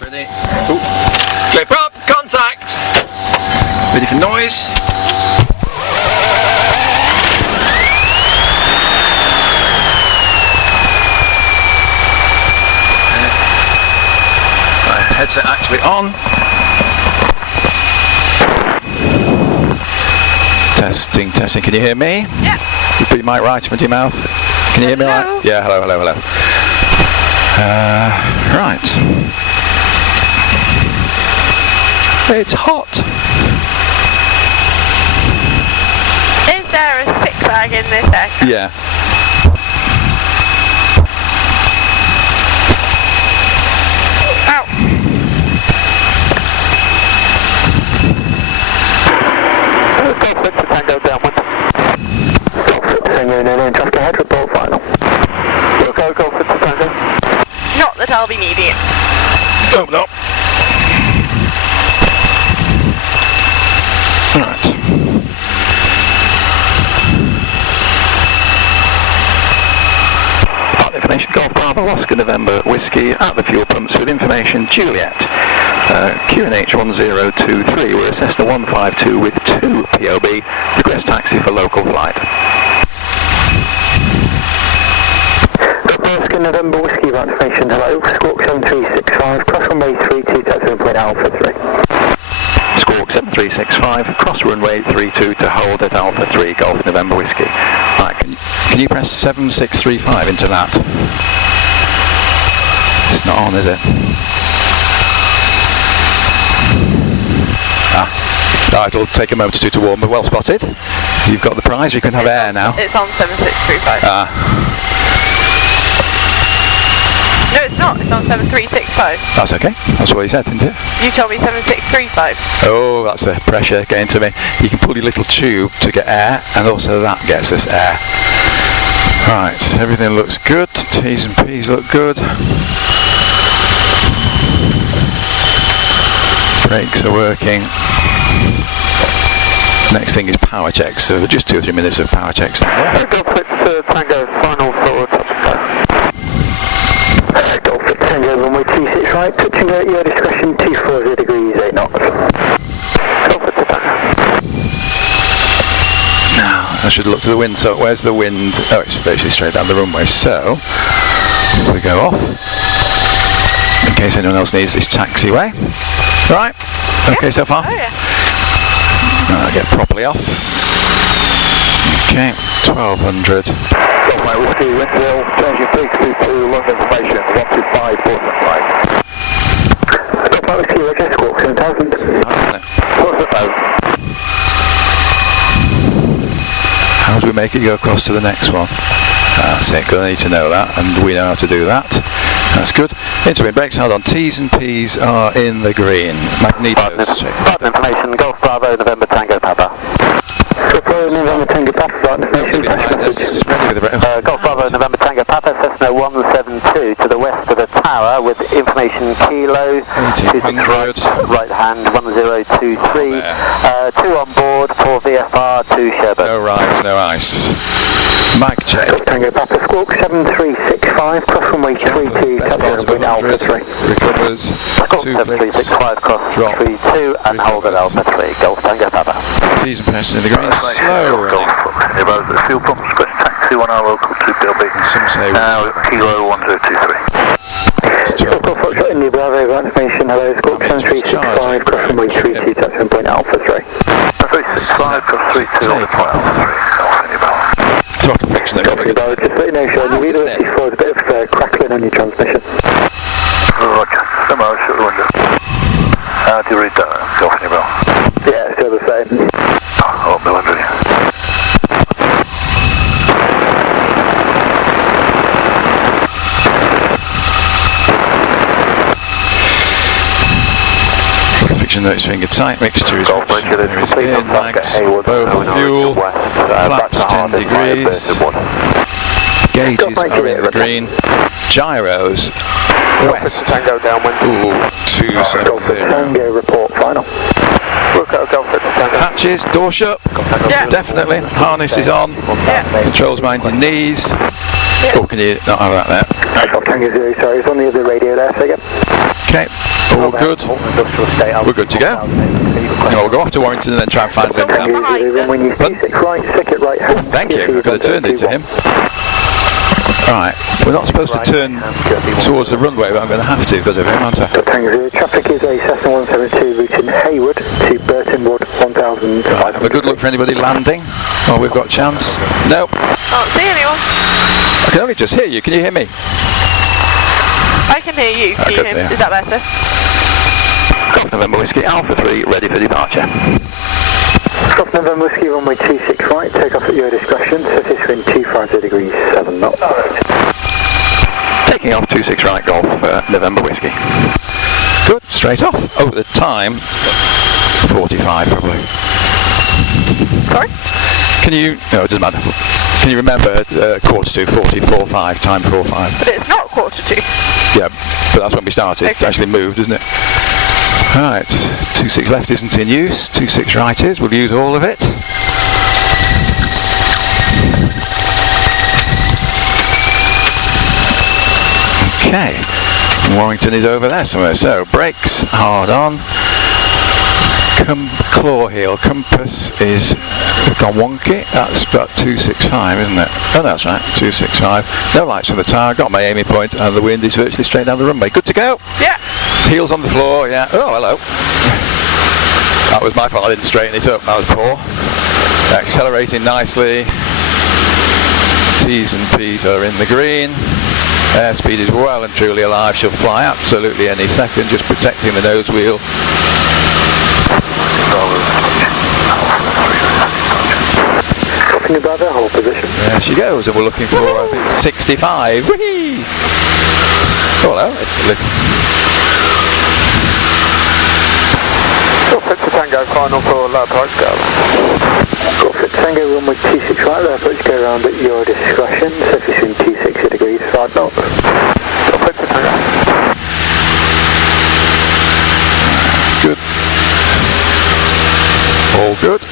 Ready? Ooh. Clip up, contact. Ready for noise. My headset actually on. Testing, testing. Can you hear me? Yeah. You put your mic right in front of your mouth. Can you hear me right? Yeah, hello, hello, hello. Right. It's hot. Is there a sick bag in this aircraft? Yeah. Ow. Golf to Tango downwind. Golf Tango in traffic ahead, report final. Go Golf to Tango. Not that I'll be needing it. Oh, no. Right. Part information, Golf Bravo, Oscar November, Whiskey at the fuel pumps with information, Juliet. QNH 1023, we're a Cessna 152 with 2 POB, request taxi for local flight. Oscar November, Whiskey about information, hello, Squawk 7365, cross runway 32, taxi point Alpha 3. Squawk 7365, cross runway 32 to hold at Alpha 3, Golf November Whiskey. Right, can you press 7635 into that? It's not on, is it? It'll take a moment or two to warm, but well spotted. You've got the prize, you can have air now. It's on 7635. No, it's not. It's on 7365. That's okay. That's what you said, didn't it? You told me 7635. Oh, that's the pressure getting to me. You can pull your little tube to get air, and also that gets us air. Right, everything looks good. T's and P's look good. Brakes are working. Next thing is power checks. So just 2 or 3 minutes of power checks now. Golf Tango, final for touch and go. Golf Tango, runway 26 right, touching at your discretion, 240 degrees, 8 knots. Golf Tango. Now, I should look to the wind. So where's the wind? Oh, it's basically straight down the runway. So, we go off. In case anyone else needs this taxiway. Right? Okay, so far? Oh, yeah. I'll get properly off. Okay, 1200. Golf Whiskey, Windsville, changing 322, London information, 125, Portsmouth right. Golf Whiskey, Roger, Squawk 7000. Portsmouth. How do we make it go across to the next one? That's it, I need to know that, and we know how to do that. That's good. Interim brakes held on. T's and P's are in the green. Magnetos. Barton information, Golf Bravo, November Tango Papa. November Tango Papa, Barton information. Golf Bravo, November Tango Papa, Cessna 172 to the west of the tower with information Kilo, 26 right hand, 1023. 2 on board for VFR, 2 Sherbourne. No rise, no ice. Mag check. Golf Tango Papa, Squawk 7365, cross runway 32, touchdown point Alpha 3. Recovers. Squawk 7365, cross 32 and hold at Alpha 3, Golf Tango Papa. T's and P's in the green. Slow running. Fuel pumps, request taxi, 1 hour local, 2 PLB. And some say now, Kilo 1023. Golf India Bravo, about information, hello, Squawk 7365, cross runway 32, touchdown point Alpha 3. 365, cross 32, on point Alpha 3, Golf India Bravo. Throttle friction there. Just let you know, Sean, you either before there's a bit of crackling on your transmission. Roger. Tomorrow, shut the window. How do you read that? Golf India Bravo. Yeah, still the same. I won't be wondering. Friction notes finger tight, mixture is Golf rich. There is in, mags, both fuel, flaps 10 degrees, gauges are in the green, gyros, west, Tango downwind. ooh, 270. Tango report final. Hatches, door shut, Yeah. definitely, harness is on, Yeah. controls mind your knees. Yeah. Oh, can you not have that there? Tango 0, sorry, it's on the other radio there, so again. Okay, all good. We're good to go. We'll go off to Warrington and then try and find Lymm Dam. When you see 6 right, stick it right. Thank you, I could have turned it to him. Right, we're not supposed to turn towards the runway, but I'm going to have to because of him, aren't I? Traffic is a Cessna 172 routing Hayward to Barton Wood 1000. Right, have a good look for anybody landing. Oh, we've got a chance. Nope. Can't see anyone. I can only just hear you. Can you hear me? I can hear you. Can you hear me? Yeah. Is that better? Golf November Whiskey Alpha 3, ready for departure. Golf November Whiskey runway 26 right, take off at your discretion, surface wind 250 degrees 7 knots. Taking off 26 right, Golf November Whiskey. Good, straight off. Oh, the time 45 probably. Sorry? Can you? No, it doesn't matter. Can you remember quarter to 44.5 time 45? But it's not 1:45. Yeah, but that's when we started. Okay. It's actually moved, isn't it? Right, 26 left isn't in use. 26 right is. We'll use all of it. Okay, Warrington is over there somewhere. So brakes hard on. Claw heel compass is gone wonky. That's about 265, isn't it? Oh, that's right, 265. No lights on the tower. Got my aiming point, and the wind is virtually straight down the runway. Good to go. Yeah. Heels on the floor. Yeah. Oh, hello. That was my fault. I didn't straighten it up. That was poor. Accelerating nicely. T's and P's are in the green. Airspeed is well and truly alive. She'll fly absolutely any second. Just protecting the nose wheel. Brother, hold position. There she goes, and we're looking for, I think, 65. Whee! Oh, hello. Golf to Tango, final for low approach, go. Golf to Tango, runway 26 right, low approach, go around at your discretion, surface wind 260 degrees, 5 knots. Golf to Tango. That's good. All good.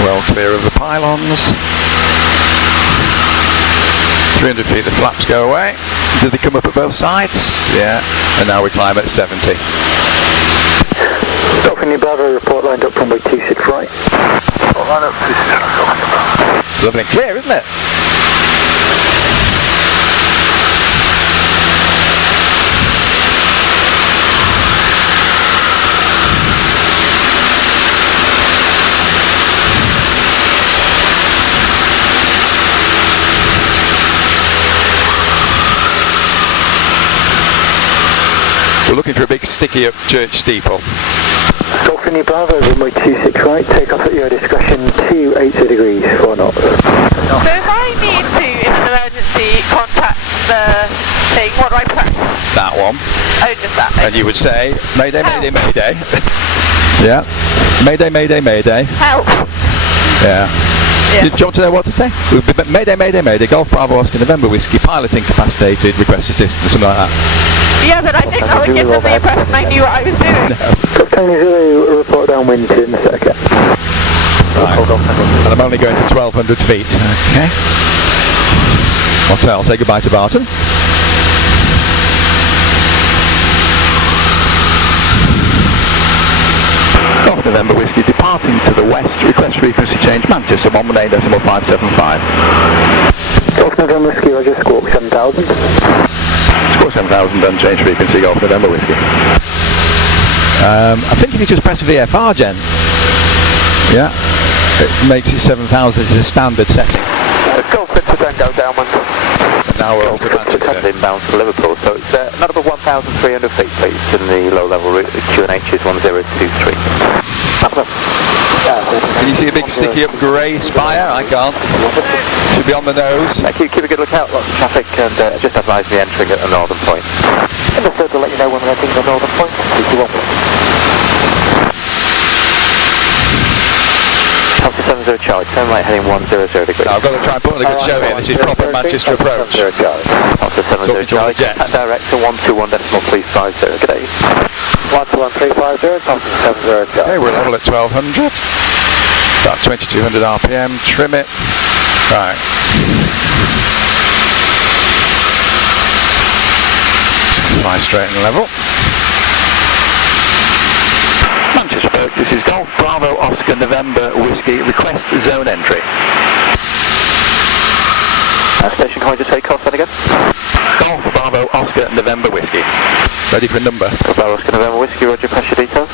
Well clear of the pylons. 300 feet the flaps go away. Did they come up at both sides? Yeah. And now we climb at 70. Dolphin Bravo, report lined up runway 26 right. Line up 26 right. Lovely and clear, isn't it? We're looking for a big sticky up church steeple. Dolphin Bravo, runway 26 right, take off at your discretion, 280 degrees, 4 knots. So if I need to, in an emergency, contact the thing, what do I press? That one. Oh, just that. And you would say, Mayday, Mayday, Mayday. Yeah. Mayday, Mayday, Mayday. Help. Yeah. Yeah. Do you want to know what to say? Mayday, Mayday, Mayday, Golf Bravo Oscar November Whiskey, pilot incapacitated, request assistance, something like that. Yeah, but I think that would give them the impression I knew what I was doing. Captain Zulu, report downwind in a second. Right. And I'm only going to 1200 feet. Okay. I'll say goodbye to Barton. Golf November Whiskey departing to the west, request frequency change, Manchester 118.575. Golf November Whiskey, Roger, squawk 7000. Squawk 7000, unchanged frequency, Golf November Whiskey. I think if you just press VFR, Jen, yeah, it makes it 7000 as a standard setting. Golf to Tango downwind. And now we're on to Manchester. Inbound to Liverpool, so it's not above 1,300 feet, please, in the low-level route. Q&H is 1023. Can you see a big sticky up grey spire? I can't. Should be on the nose. Thank you, keep a good lookout, lots of traffic, and just advise me entering at the northern point. And the third will let you know when we're entering the northern point, 321. Alpha 70 Charlie, turn right heading 100 degrees. No, I've got to try and put on a good show here. This is proper Manchester approach. Alpha 70 Charlie, contact director 121 decimal 350, good day. 121 350, Alpha 70 Charlie. Okay, we're level at 1200. About 2200 RPM, trim it. Right. Fly straight and level. Manchester, this is Golf Bravo Oscar November Whiskey. Request zone entry. Station, can I just take off then again? Golf Bravo Oscar November Whiskey. Ready for a number? Golf Bravo Oscar November Whiskey, roger, press your details.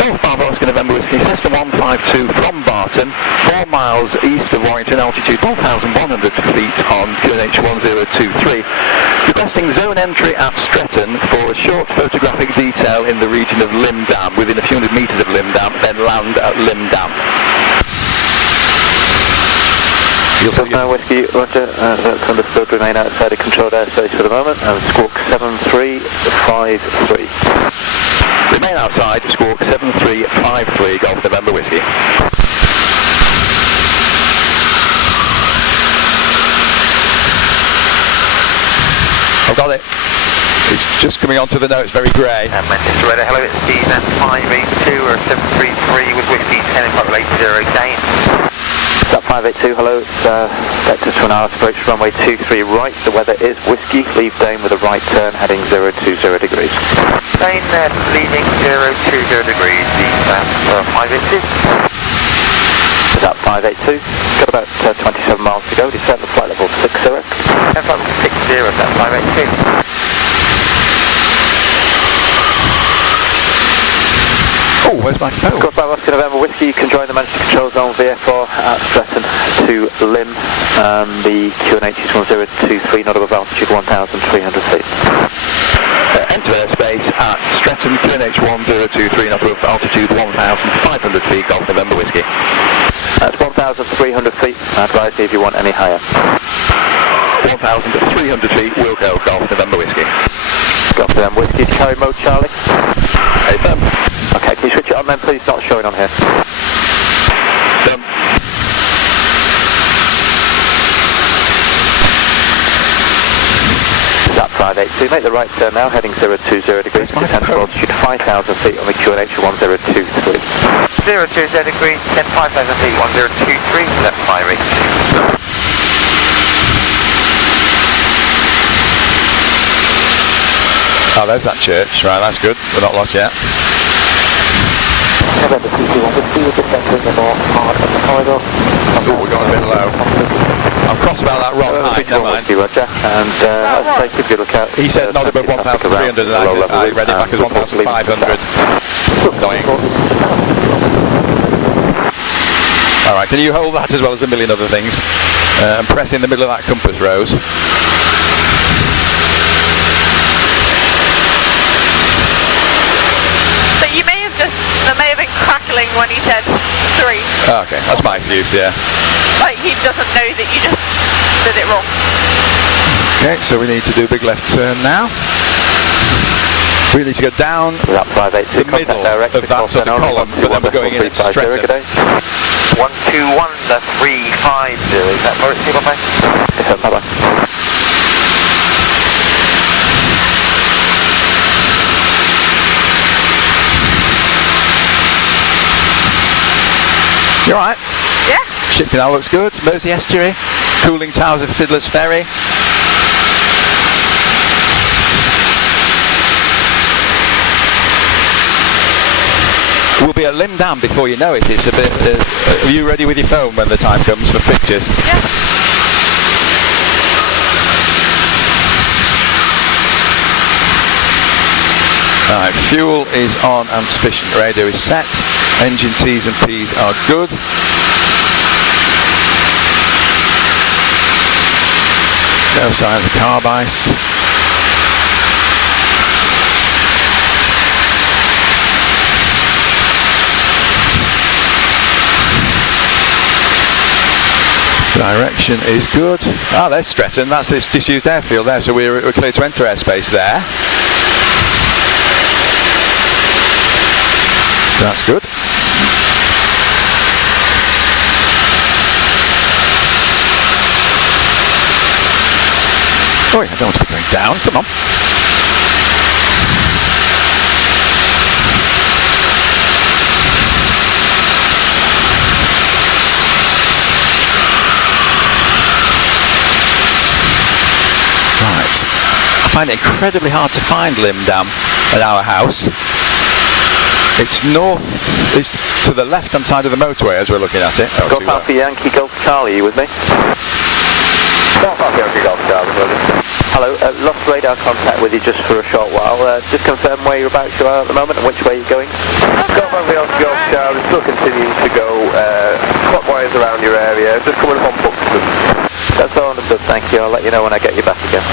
Golf Bravo Oscar November Whiskey, Cessna 152 from Barton, 4 miles east of Warrington, altitude 1,100 feet on QNH 1023. Requesting zone entry at Stretton for a short photographic detail in the region of Lymm Dam, within a few hundred metres of Lymm Dam, then land at Lymm Dam. Whiskey, roger, that's understood, remain outside the controlled airspace for the moment, and squawk 7353. Remain outside, squawk 7353, Golf November Whiskey. I've got it. It's just coming onto the note, it's very grey. Manchester Radar, hello, it's Steve at 582 or 733 with whiskey 10 o'clock late 0 gain. That 582, hello, it's vectors to an hour, approach runway 23 right, the weather is whiskey, leave Dane with a right turn, heading 020 degrees. Dane leaving 020 degrees, Steve at 582. That 582, got about 27 miles to go, descend the flight level 60. Flight level 60, that's 582. Oh, where's my phone? Golf Bravo Oscar November Whiskey, you can join the Manchester Control Zone VFR at Stretton to Lymm. The QNH is 1023, not above altitude 1,300 feet. Enter airspace at Stretton, QNH 1023, not above altitude 1,500 feet, Golf November Whiskey. That's 1,300 feet, advise me if you want any higher. 1,300 feet, will go, Golf November Whiskey. Golf November Whiskey, carry mode Charlie. Hey, firm. Okay, can you switch it on then please, not showing on here. Done. That 582, make the right turn now, heading 020 degrees, descend to altitude 5,000 feet on the QNH 1023. 020 degrees, 10 5,000 feet, 1023, left 582. Oh, there's that church. Right, that's good. We're not lost yet. November 221, Whiskey, we're just entering the north part of the corridor. Oh, we're going a bit low. I've crossed about that wrong height, never mind. Whiskey, roger, and as I say, keep a good look out. He said not above 1,300 and I read it back as 1,500. Annoying. Alright, can you hold that as well as a million other things? And press in the middle of that compass, Rose. There may have been crackling when he said 3. Oh, okay, that's my use, yeah. Like he doesn't know that you just did it wrong. Okay, so we need to do a big left turn now. We need to go down that 582, the middle of that sort of column, but then we're going in at Stretton. 121, 350, is that for it, Steve? Bye-bye. You alright? Yeah. Ship canal looks good. Mersey Estuary, cooling towers of Fiddler's Ferry. We'll be at Lymm Dam before you know it. It's a bit. Are you ready with your phone when the time comes for pictures? Yeah. Alright, fuel is on and sufficient. Radio is set. Engine T's and P's are good. No sign of the carb ice. Direction is good. Ah, there's Stretton. That's this disused airfield there, so we're clear to enter airspace there. That's good. Oh, I don't want to be going down. Come on. find it incredibly hard to find Lymm Dam at our house. It's it's to the left-hand side of the motorway as we're looking at it. Golf Alpha Yankee Golf Charlie, you with me? Golf Alpha Yankee Golf Charlie, brother. Hello, lost radar contact with you just for a short while. Just confirm where you're about to are at the moment and which way you're going. Golf Alpha Yankee Golf Charlie, still continuing to go clockwise around your area, just coming up on Buxton. That's all understood, thank you. I'll let you know when I get you back again.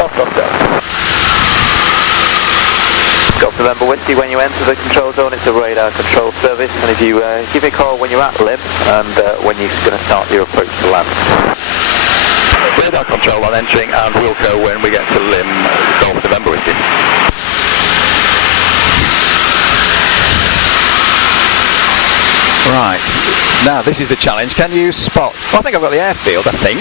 Golf Charlie. Golf November Whiskey, when you enter the control zone, it's a radar control service, and if you give me a call when you're at Lymm and when you're going to start your approach to land. Radar control on entering, and we'll go when we get to Lymm, Golf November Whiskey. Right, now this is the challenge. Can you spot, I think I've got the airfield, I think.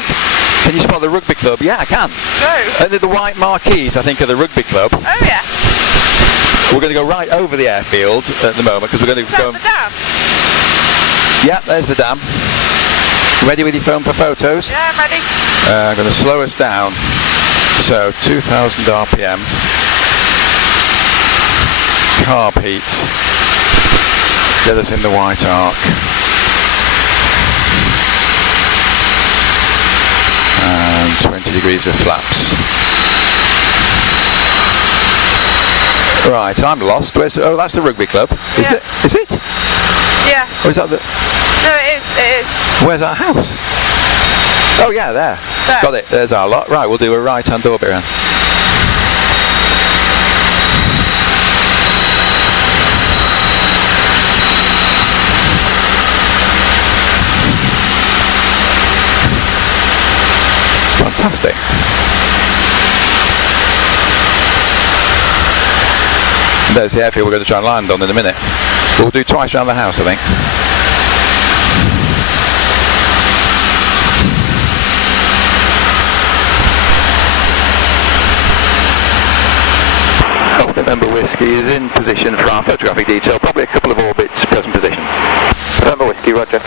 Can you spot the rugby club? Yeah, I can. No. And the white marquees, I think, are the rugby club. Oh yeah. We're going to go right over the airfield at the moment because we're going to go. Is that the dam? Yeah, there's the dam. Ready with your phone for photos? Yeah, I'm ready. I'm going to slow us down. So 2000 RPM. Carb heat. Get us in the white arc. And 20 degrees of flaps. Right, I'm lost. Where's? Oh, that's the rugby club. Is Yeah. it? Is it? Yeah. Or is that the? No, it is. It is. Where's our house? Oh yeah, there. There. Got it. There's our lot. Right, we'll do a right-hand orbit round. Fantastic. There's the airfield we're going to try and land on in a minute. But we'll do twice around the house, I think. Golf November Whiskey is in position for our photographic detail, probably a couple of orbits, present position. November Whiskey, roger.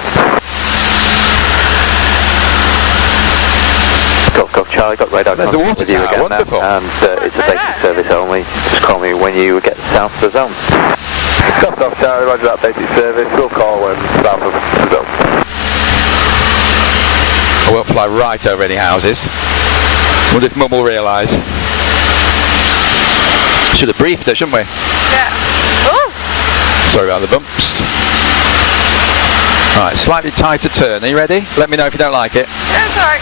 Golf Charlie, got radar There's the contact water with you tower, again wonderful. now, and it's a basic service only. Just call me when you get south of the zone. Golf Charlie, roger that basic service. We'll call when south of the zone. I won't fly right over any houses. Wonder if Mum will realise. Should have briefed her, shouldn't we? Yeah. Oh. Sorry about the bumps. Right, slightly tighter turn. Are you ready? Let me know if you don't like it. Yeah, it's alright.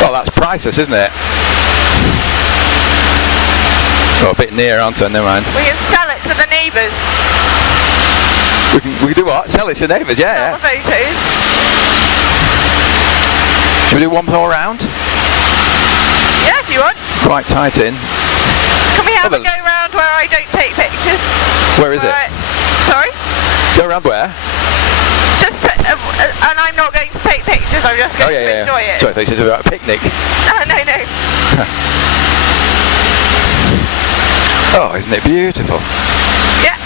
Well, that's priceless, isn't it? Oh, a bit near, aren't I? Never mind. We can sell it to the neighbours. We can do what? Sell it to neighbours, yeah. Sell the photos. Should we do one more round? Yeah, if you want. Quite tight in. Can we have Oh, a go round where I don't take pictures? Where is it? Sorry? Go around where? Just, and I'm not going to take pictures, I'm just going to enjoy it. Sorry, this is about a picnic. No. Oh, isn't it beautiful? Yeah.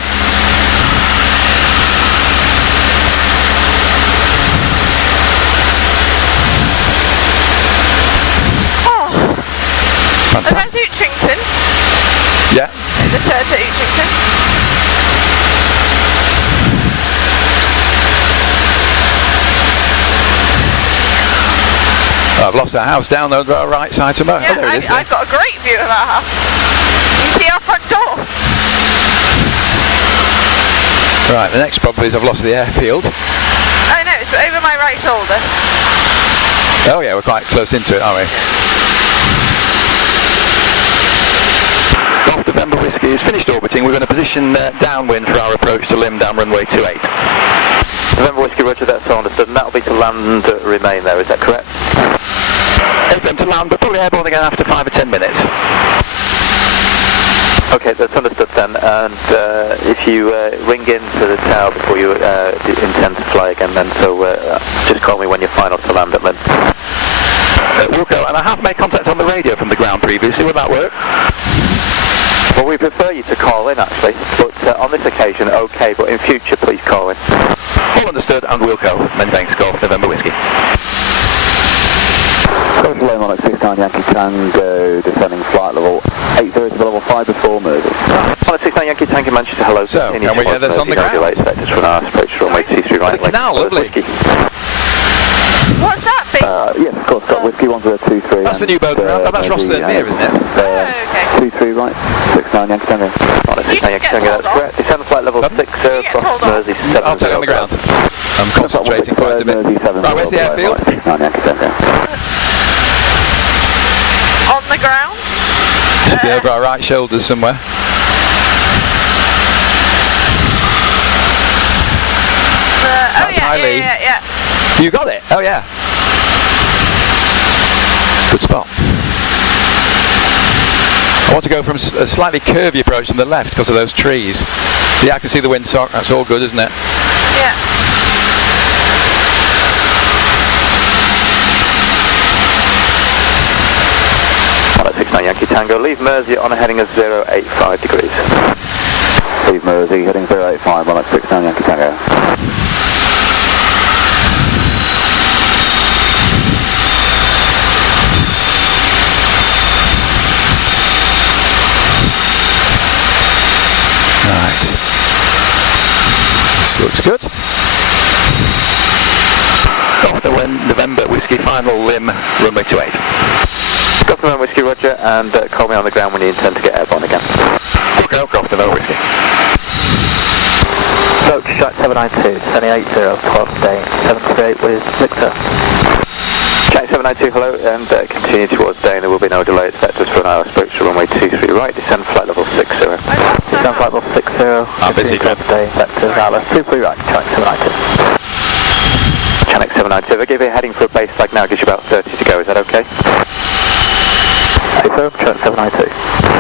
Oh. And that's Fantastic. Utrington. Yeah. The church at Utrington. I've lost our house down the right side to motor. Yeah, Oh, there it is. I've got a great view of our house. You see our front door? Right, the next problem is I've lost the airfield. Oh no, it's over my right shoulder. Oh yeah, we're quite close into it, aren't we? Golf November Whiskey is finished orbiting. We're going to position downwind for our approach to Lymm Dam, runway 28. November Whiskey, roger, that's all understood, and that'll be to land, remain there, is that correct? FM to land, but probably airborne again after 5 or 10 minutes. Okay, that's understood then, and if you ring into the tower before you intend to fly again then, so just call me when you're final to land at Lymm. We'll go, and I have made contact on the radio from the ground previously. Will that work? Well, we prefer you to call in actually, but on this occasion, okay, but in future please call in. All understood, and we'll go. Many thanks, Golf November Whiskey. Coast Low, Monarch 69 Yankee Tango, descending flight level 80 to level 5 before Mersey. Monarch 69 Yankee Tango, Manchester, hello. So, can we get this on the ground? Vectors from our approach to runway 23 right. The canal, lovely. What's that big? Yes, of course, got Whiskey 1023. That's the new boat ground. Oh, that's Rossiter Mere, isn't it? Okay. 23 right, 69 Yankee Tango. Monarch 69 Yankee Tango, that's correct. Descend flight level 60, cross Mersey 7. I'll take it on the ground. I'm concentrating quite a bit. Right, where's the airfield? 69 Yankee Tango. On the ground? Should be over our right shoulders somewhere. Oh yeah, Highly. yeah. You got it? Oh yeah. Good spot. I want to go from a slightly curvy approach on the left because of those trees. Yeah, I can see the windsock. That's all good, isn't it? Yeah. Monarch 69 Yankee Tango, leave Mersey on a heading of 085 degrees. Leave Mersey, heading 085, Monarch 69 Yankee Tango. Right. This looks good. November Whiskey Final Lymm, runway 28. Got November Whiskey, Roger, and call me on the ground when you intend to get airborne again. Okay, Golf November Whiskey. Approach shot 792, descending 80, 12 day, 738 with Victor. Check 792, hello, and continue towards Dane. There will be no delay. Expect us for an hour. Approach to runway 23 right. Descend flight level 60. Descend flight level 60. I'm busy, Cliff. Vectors Atlas 23 right. Check 792. Channel 792. If I give you a heading for a base flag now, gives you about 30 to go. Is that okay? FISO, Channel 792.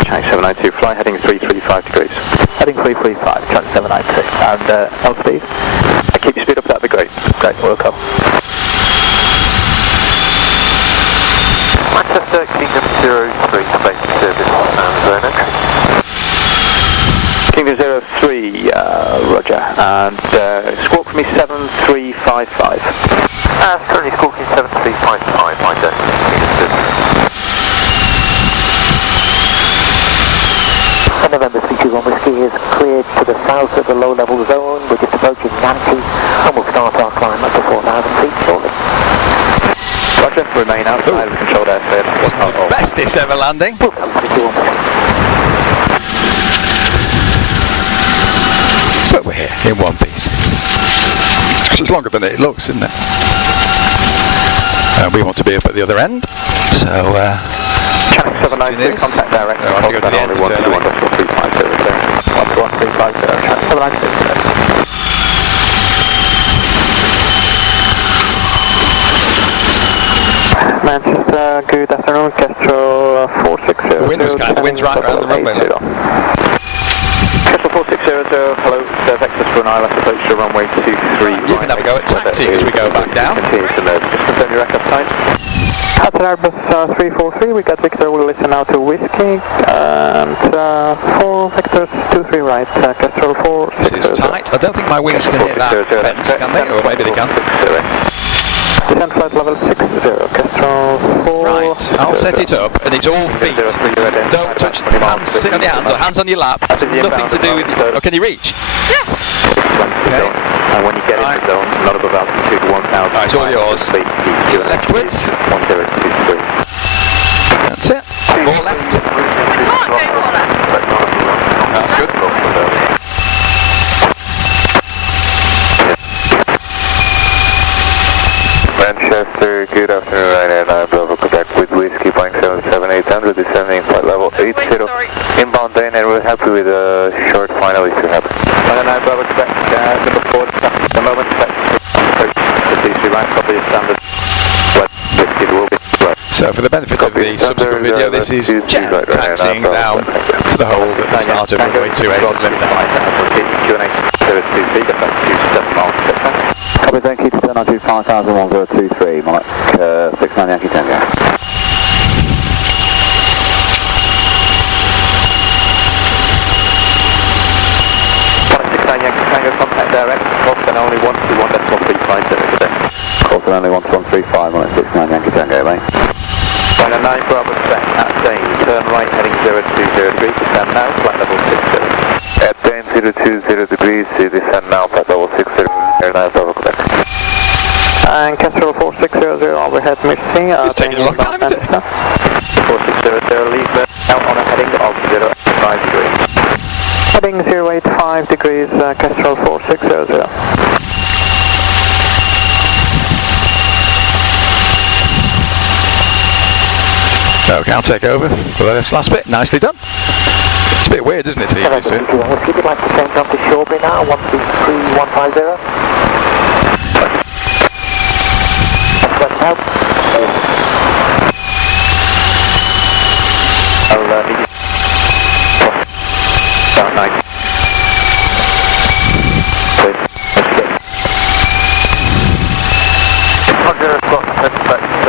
Channel 792. Fly heading 335 degrees. Heading 335, Channel 792. And L speed? Keep your speed up. That'd be great. Great, welcome. Manchester, Kingdom 03, base service, and Kingdom 03, Roger, and squawk for me 7355. currently squawking 7355, my destination. November 321 Whiskey is cleared to the south of the low level zone. We're just approaching Nancy and we'll start our climb up to 4,000 feet shortly. Roger, remain outside of controlled airfield. Wasn't the bestest ever landing. But we're here in one piece. Which is longer than it looks, isn't it? We want to be up at the other end. So, Channel 792, contact direct. I want to go to the end to turn away. 11350, Channel 792. Manchester, good afternoon, Kestrel 460. The wind was kind of, the wind's right around the runway. Kestrel 4600, hello, vectors for an ILS approach to runway 23 right. You can have a go at taxi as we go back down. Continue to Mersey. Just confirm your record time. Captain Airbus 343, we got Victor, we'll listen now to Whiskey, and 4 vectors, 23 right, Kestrel 460. This is tight. I don't think my wings can hit that fence, can they? Or maybe they can. Descent flight level 60, Kestrel 4. Right, I'll set it up, and it's all feet. Don't touch the hands, sit on your hands, or hands on your lap. It's nothing to do with you. Oh, can you reach? Yes. Okay. And when you get into zone, not above altitude 1,000. Right, it's all yours. Leftwards. 1023. That's it. More left. I can't go more left. That's good. Manchester, good afternoon, Ryanair 9 Bravo, contact with Whiskey, Flying 77800, descending flight level 80. Inbound Dane, and we're happy with a short final if you're happy. Ryanair 9 Bravo, contact number 4, at the moment, the right, copy the standard. Whiskey will be right. So for the benefit of the subsequent video, this is jet taxiing down to the hold at the start of runway 28 at Lymm Dam. Copy, thank you, to turn on to 5000-1023, Monarch 69 Yankee Tango. Monarch 69 Yankee Tango, contact direct, cost and only 121.35 today. Course and only 12135, Monarch 69 Yankee Tango, mate. Final 9 Bravo set at Dane, turn right heading 020 degrees, descend now, flight level 60. At Dane 020 degrees, descend now, flight level 60, Air 9 Bravo Quebec. And Kestrel 4600 overhead missing. It's taking a long time, isn't it? 4600, leave out on a heading of 085 degrees. Heading 085 degrees, Kestrel 4600. Okay, I'll take over for this last bit. Nicely done. It's a bit weird, isn't it, to you soon? If you'd like to change on to Shoreby now, 123150. Help. I'll need you. Down 9.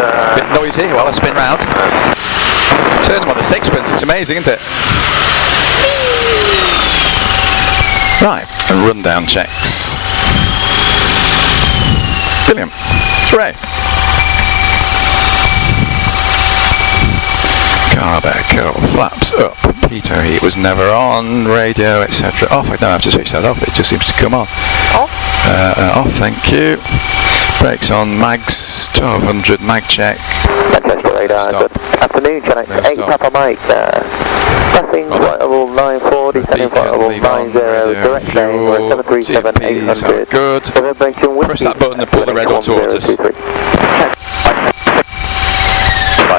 A bit noisy while I spin round. Turn them on the sixpence, it's amazing, isn't it? Right, and rundown checks. Brilliant. Hooray. Carb echo, flaps up, pitot heat was never on, radio, etc. off. I don't have to switch that off, it just seems to come on. Off? Off, thank you. Brakes on, mags, 1200, mag check. Manchester radar, good afternoon, Channel 8 Papa Mike. Passing flight level 940, descending flight level 90, direct lane, we're 737 800. Good. Press that button and pull the red one towards us. 5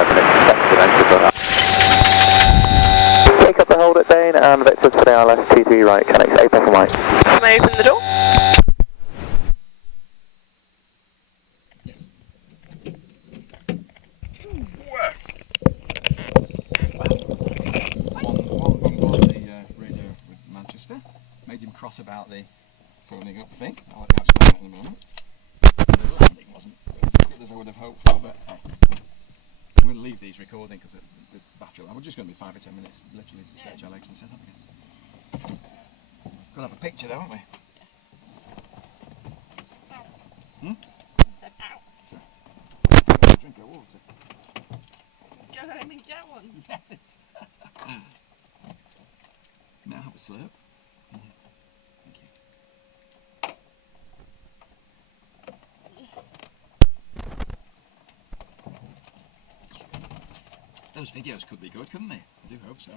minutes, Take up the hold at Dane and vectors for the ILS T3 right, Channel 8 Papa Mike. Can I open the door? Made him cross about the pulling up thing. I'll explain that in a moment. The landing wasn't as good as I would have hoped for, but I'm going to leave these recording because the battery level, we're just going to be 5 or 10 minutes, literally to stretch our legs and set up again. Got to have a picture though, haven't we? Hmm? Sorry. Drink of water. Go home and get one. Yes. Now have a slurp. Thank you. Those videos could be good, couldn't they? I do hope so.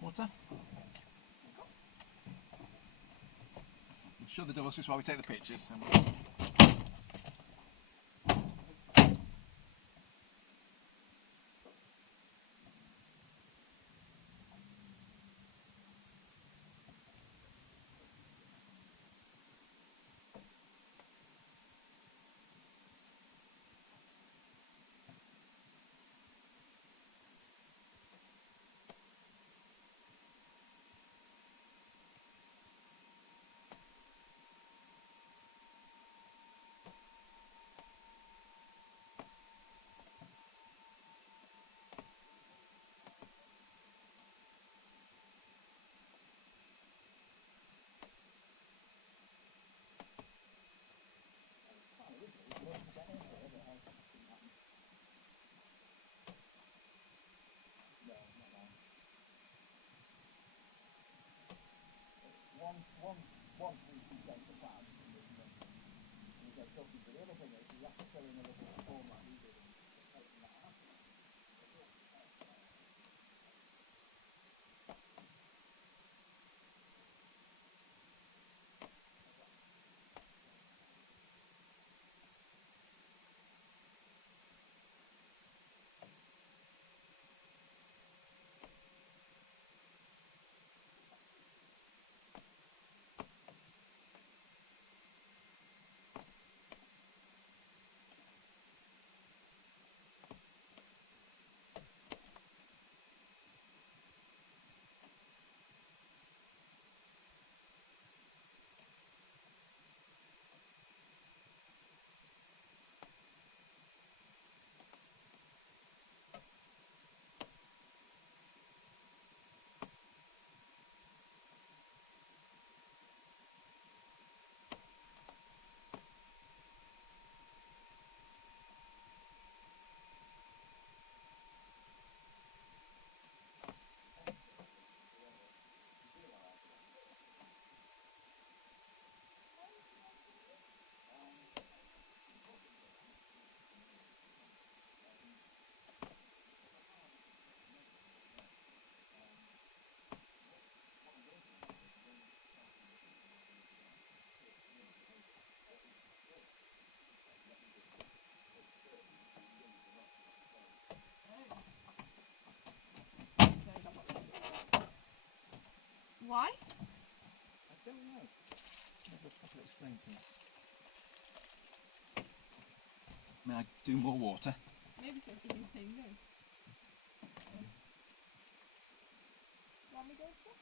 Water? Shut the doors just while we take the pictures. Once we take the plan, we get talking to the other thing is you have to fill in a little form like we did and taking that out. May I do more water? Maybe so for you saying no. Want me to go for?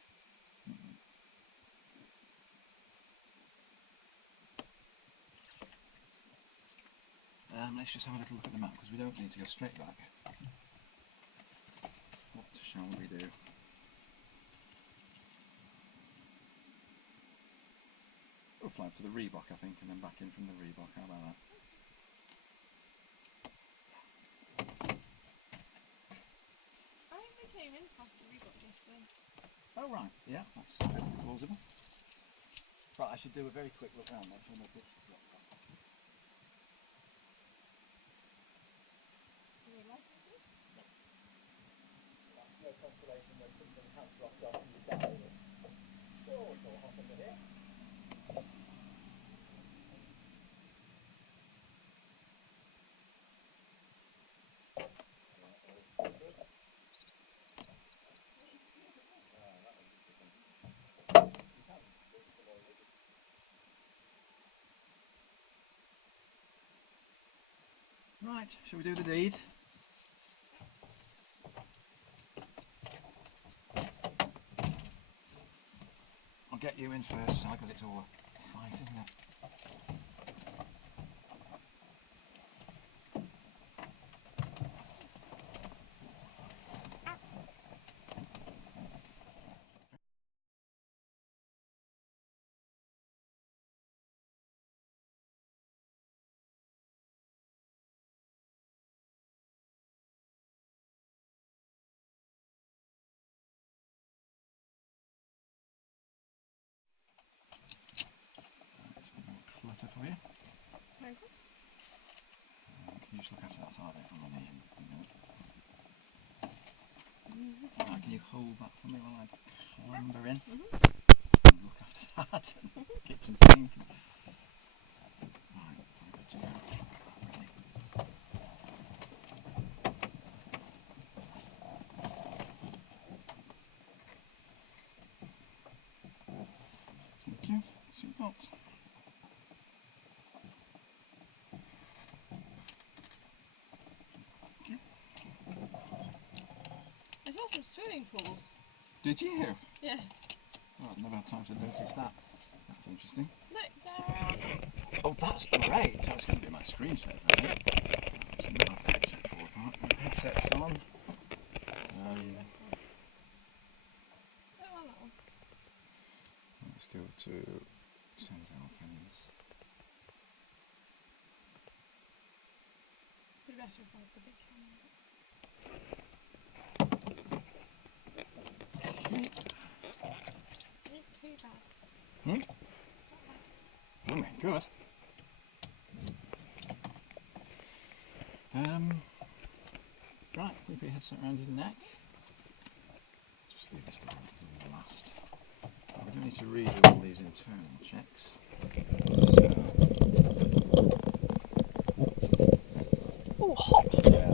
Let's just have a little look at the map because we don't need to go straight back. What shall we do? We'll fly up to the Reebok, I think, and then back in from the Reebok. How about that? I think we came in past the Reebok yesterday. Oh right, yeah, that's totally plausible. Right, I should do a very quick look round there to make it lots of. No consolation when something has dropped off and you die. Oh, it's all hot under here. Right, shall we do the deed? I'll get you in first, because it's all a fight, isn't it? Clutter for you. Okay. Can you just look after that side from the knee in a minute? Right, can you hold that for me while I clamber in? And look after that and kitchen sink. Right, I'm good to go. Ready. Thank you. Seatbelt. There's also swimming pools. Did you? Yeah. Oh, I've never had time to notice that. That's interesting. Look, there. Oh, that's great. That's going to be my screensaver, right? So now I've headset forward part. Headset's on. Let's go to Senzel Fens. The rest of the big camera. Ain't too bad. Oh my god. Right, keep your headset around your neck. Just leave this one to the last. We don't need to read all these internal checks. Oh, hot. Yeah,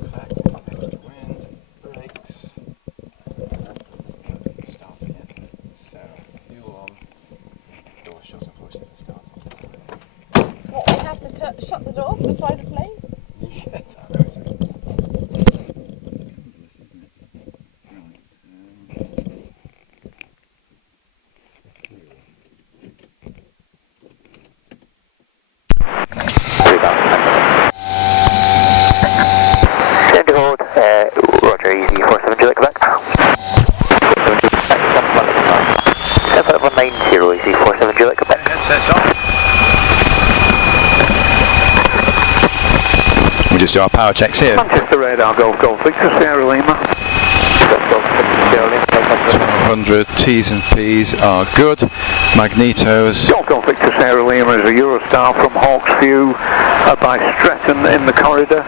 perfect. Wind, brakes. Start again. So, fuel on. Door shut, unfortunately, for starting. What, we have to shut the door to fly the plane? Yes, I know it's scandalous, isn't it? Right. Send hold, Roger, easy 47 Juliet, Quebec. 7190, easy 47 Juliet, Quebec. Headsets on. We just do our power checks here. Manchester radar, Golf Victor, Sierra Lima. 1200 T's and P's are good. Magnetos. Golf Victor, Sierra Lima is a Eurostar from Hawksview by Stretton in the corridor.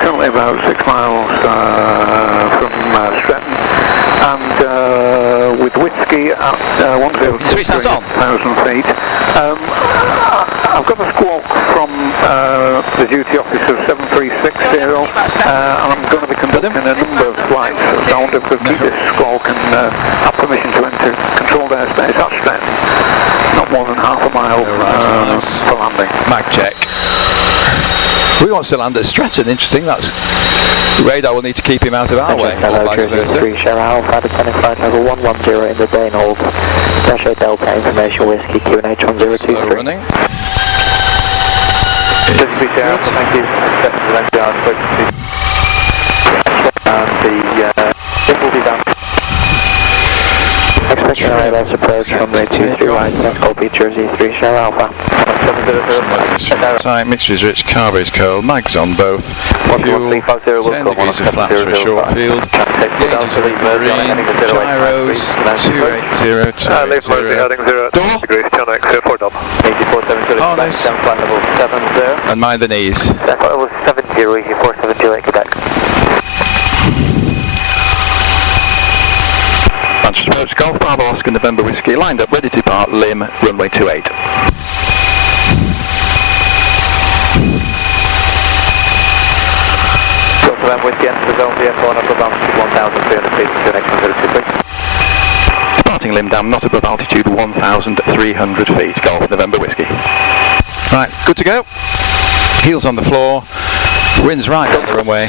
Currently about 6 miles from Stretton. And with whiskey at 103,000 feet. I've got a squawk from the duty officer of 7360 and I'm going to be conducting a number of flights, so I wonder if we could keep this squawk and have permission to enter controlled airspace at Stretton. Not more than half a mile for landing. Mag check. We want to land at Stretton, interesting. That's radar will need to keep him out of our way, or vice versa. 3 Sierra Alpha, descending flight level 110 in the Dane hold. Pressure Delta information whiskey QNH 1023. Slow running. 3 Sierra Alpha, thank you. And the ship will be down. Expecting ILS approach from the 23 right, that's copy Jersey 3 Sierra Alpha. Tight, mixture is rich, carb is cold, mags on both. Fuel, 10 degrees of flaps for a short field. Gauges are green, gyros, 280280. Door. Degrees, 10x, 4 dub. 8470, Harness. flight level 70. And mind the knees. Flight level 70, 8470, Quebec. Manchester approach, Golf Bravo Oscar November Whiskey, lined up, ready to depart, Lymm, runway 28. Golf Whiskey, enter the zone, VF1 up above altitude 1,300 feet, QNH 102, please. Departing Lymm Dam, not above altitude 1,300 feet, Golf November Whiskey. Right, good to go. Heels on the floor, wind's right on the runway.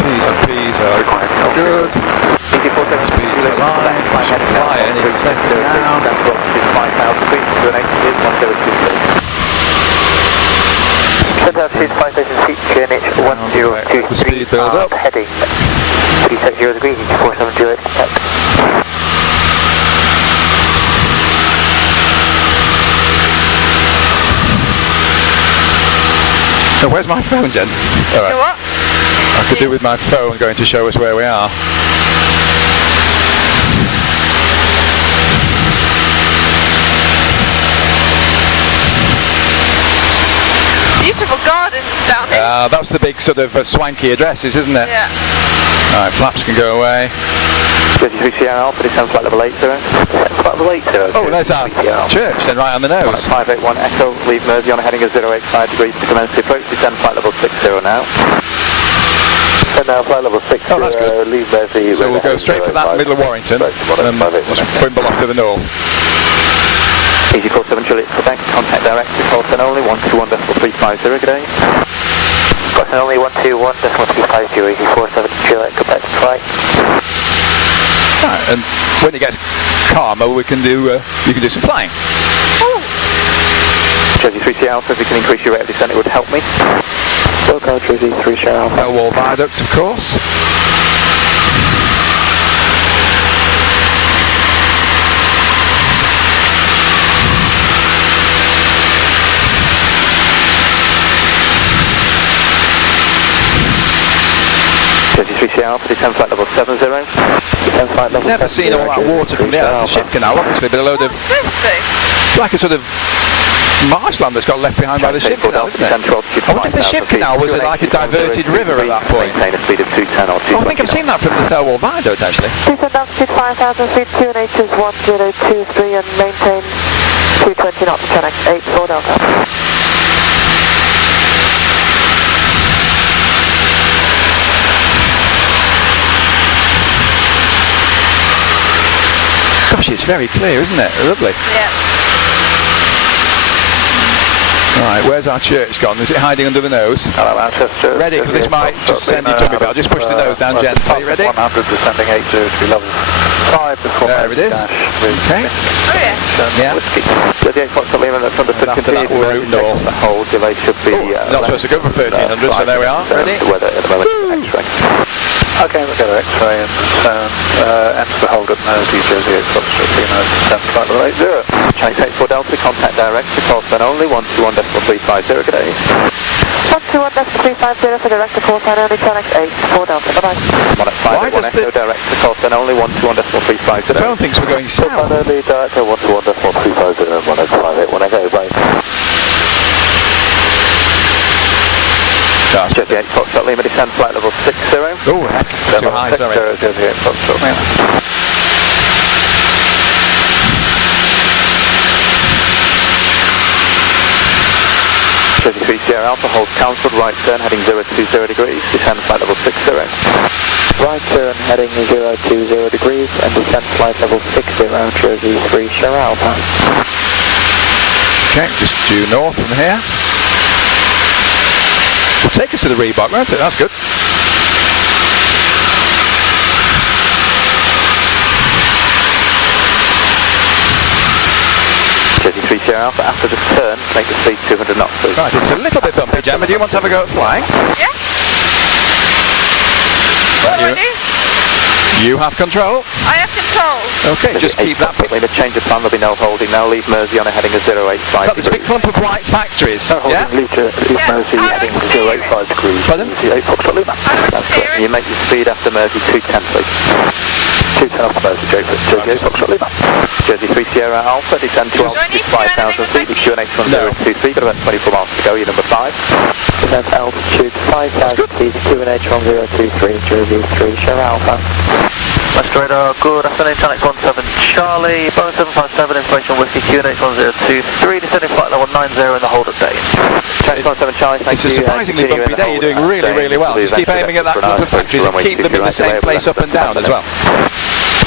T's and P's are good. Speed's aligned. Flying is setting down. 5,000 feet, QNH is 1023. Set altitude 5,000 feet, QNH 1023. The speed build up. Heading 360 degrees, 4708, contact. So where's my phone, Jen? All right. What? I could do with my phone going to show us where we are. Beautiful gardens down here. That's the big sort of swanky addresses, isn't it? Yeah. All right, flaps can go away. 33 Sierra Alpha, descend flight level 80. Flight level 80. Oh, there's our church then, right on the nose. 581 Echo, leave Mersey on a heading of 085 degrees to commence the approach. Descend flight level 60 now. And now flight level 60, oh, that's good. Leave Mersey. So we'll go straight for that middle of Warrington and just wimble off to the north. Easy 47 Juliet, Quebec, contact direct, call sign only 121.350, good day. Call sign only 121.350, easy 47 Juliet, Quebec, flight. Right, and when it gets calmer, we can do you can do some flying. Jersey 3 Sierra Alpha, if you can increase your rate of descent, it would help me. Local Jersey 3 Sierra Alpha. No wall viaduct, of course. Jersey 3 Sierra Alpha, descend flight level 70. Descend flight level Never seen all that water from there. That's a ship canal, obviously, but a load of. It's like a sort of marshland that's got left behind by the ship canal, isn't it? I wonder if the ship canal was like a diverted river at that point. Maintain a speed of 210 or 220. I think I've seen that from the Thelwall Viaduct, actually. Descend altitude 5,000 feet, QNH is 1023 and maintain 220 knots, 10x8, 4 Delta. Gosh, it's very clear, isn't it? Lovely. Yeah. Right, where's our church gone? Is it hiding under the nose? Hello, Manchester. Ready, because this might just send you to me, but I'll just push the nose down gently. Ready? 100, descending 80, level 5 before. There it is. Okay. Oh yeah. Yeah. Whiskey. 38 Foxtrot Lima, that's understood. And after that, Continue we'll route north. The whole delay should be. Not supposed to go for 1300, so there we are. Ready? Weather at the moment. X-ray. Okay, we'll go to X-ray and sound, enter the hold at Mersey, Jersey 8 Foxtrot Lima, descend flight level 80. Chinese 84 Delta, contact direct to call sign only 121.350, good day. 121.350 for direct to call sign only, 10x8, 4 Delta, bye-bye. Why does Echo direct to call sign only 121.350. The phone thinks we're going south. Sign only direct to 121.350 and 10581, okay, bye. Jersey 8 Foxtrot Lima, descend flight level 60. Oh, heck, too high, sorry. Jersey 8 Foxtrot Lima. Jersey 3 Sierra Alpha, hold cancelled, right turn, heading 020 degrees, descend flight level 60. right turn heading 020 degrees and descend flight level 60 Jersey 3 Sierra Alpha. Okay, just due north from here. Will take us to the Reebok, won't it? That's good. Jersey 3 Sierra Alpha, after the turn, make the speed 200 knots, please. Right, it's a little bit bumpy, Gemma. Do you want to have a go at flying? Yeah. What do I do? You have control. I have control. Okay, just keep that. With a change of plan, there'll be no holding now. Leave Mersey on a heading of 085 Look, there's a big clump of white factories. Yeah? Leave Mersey heading 085 degrees. Pardon? 8 Foxtrot Lima. That's correct. You make your speed after Mersey 210, please. 210 off Mersey, Jersey 8 Foxtrot Lima. Jersey 3 Sierra Alpha, descend to altitude 5,000 feet, with QNH 1023, got about 24 miles to go, you're number 5. Descend altitude 5,000 feet, QNH 1023, Jersey 3 Sierra Alpha. West radar, good afternoon, Channel 17 Charlie, Boeing 757, information whiskey, QNH 1023, descending flight level 90 in the hold-up day. Channel 17 Charlie, thank It's you. a surprisingly bumpy day. You're doing really, really well. Just keep aiming at that clump of factories and keep them in the same place up and down as well.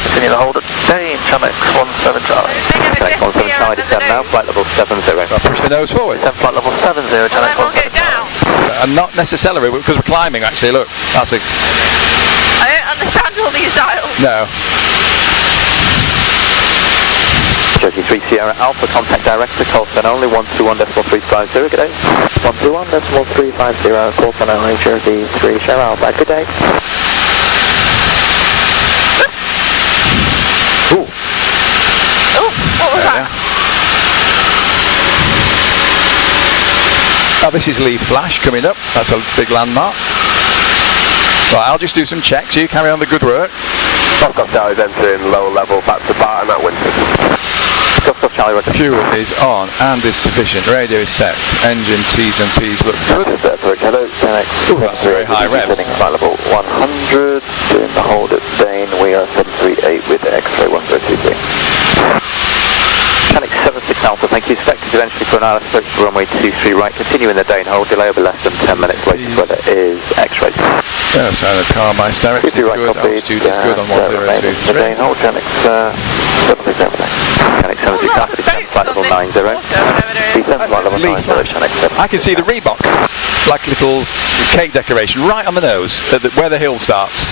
Continue the hold-up day, Channel 17 Charlie. Channel 17 Charlie, descend now, flight level 70. Push the nose forward. Descend flight level 70, Channel 17. We'll get down. And not necessarily, because we're climbing actually, look. That's a... I don't understand all these dials. No. Jersey 3 Sierra Alpha, contact director, call sign only 121.350, good day. 121.350, call sign only, Jersey 3 Sierra Alpha, good day. Ooh. Oh, what was that? Now this is Lee Flash coming up. That's a big landmark. Right, I'll just do some checks. You carry on the good work. Foxtrot Charlie's entering low level back to Barton at Winton. Foxtrot Charlie, right. Fuel is on and is sufficient. Radio is set. Engine T's and P's look good. Hello, Ooh, that's very high revs. Flight level 100, doing the hold at Dane, we are 738 with X-ray 1023. Mechanic 76 Alpha, thank you. Expected eventually for an ILS approach to runway 23 right. Continue in the Dane hold, delay will be less than 10 minutes. Latest weather is X-ray. Yeah, so the car by direction is right, good. Altitude is good on 1023. The Dane hold, Mechanic 77. Mechanic 76 Alpha, descend flight level 90. Descend flight level 90, Mechanic 7. I can see the Reebok, like a little cake decoration, right on the nose, where the hill starts.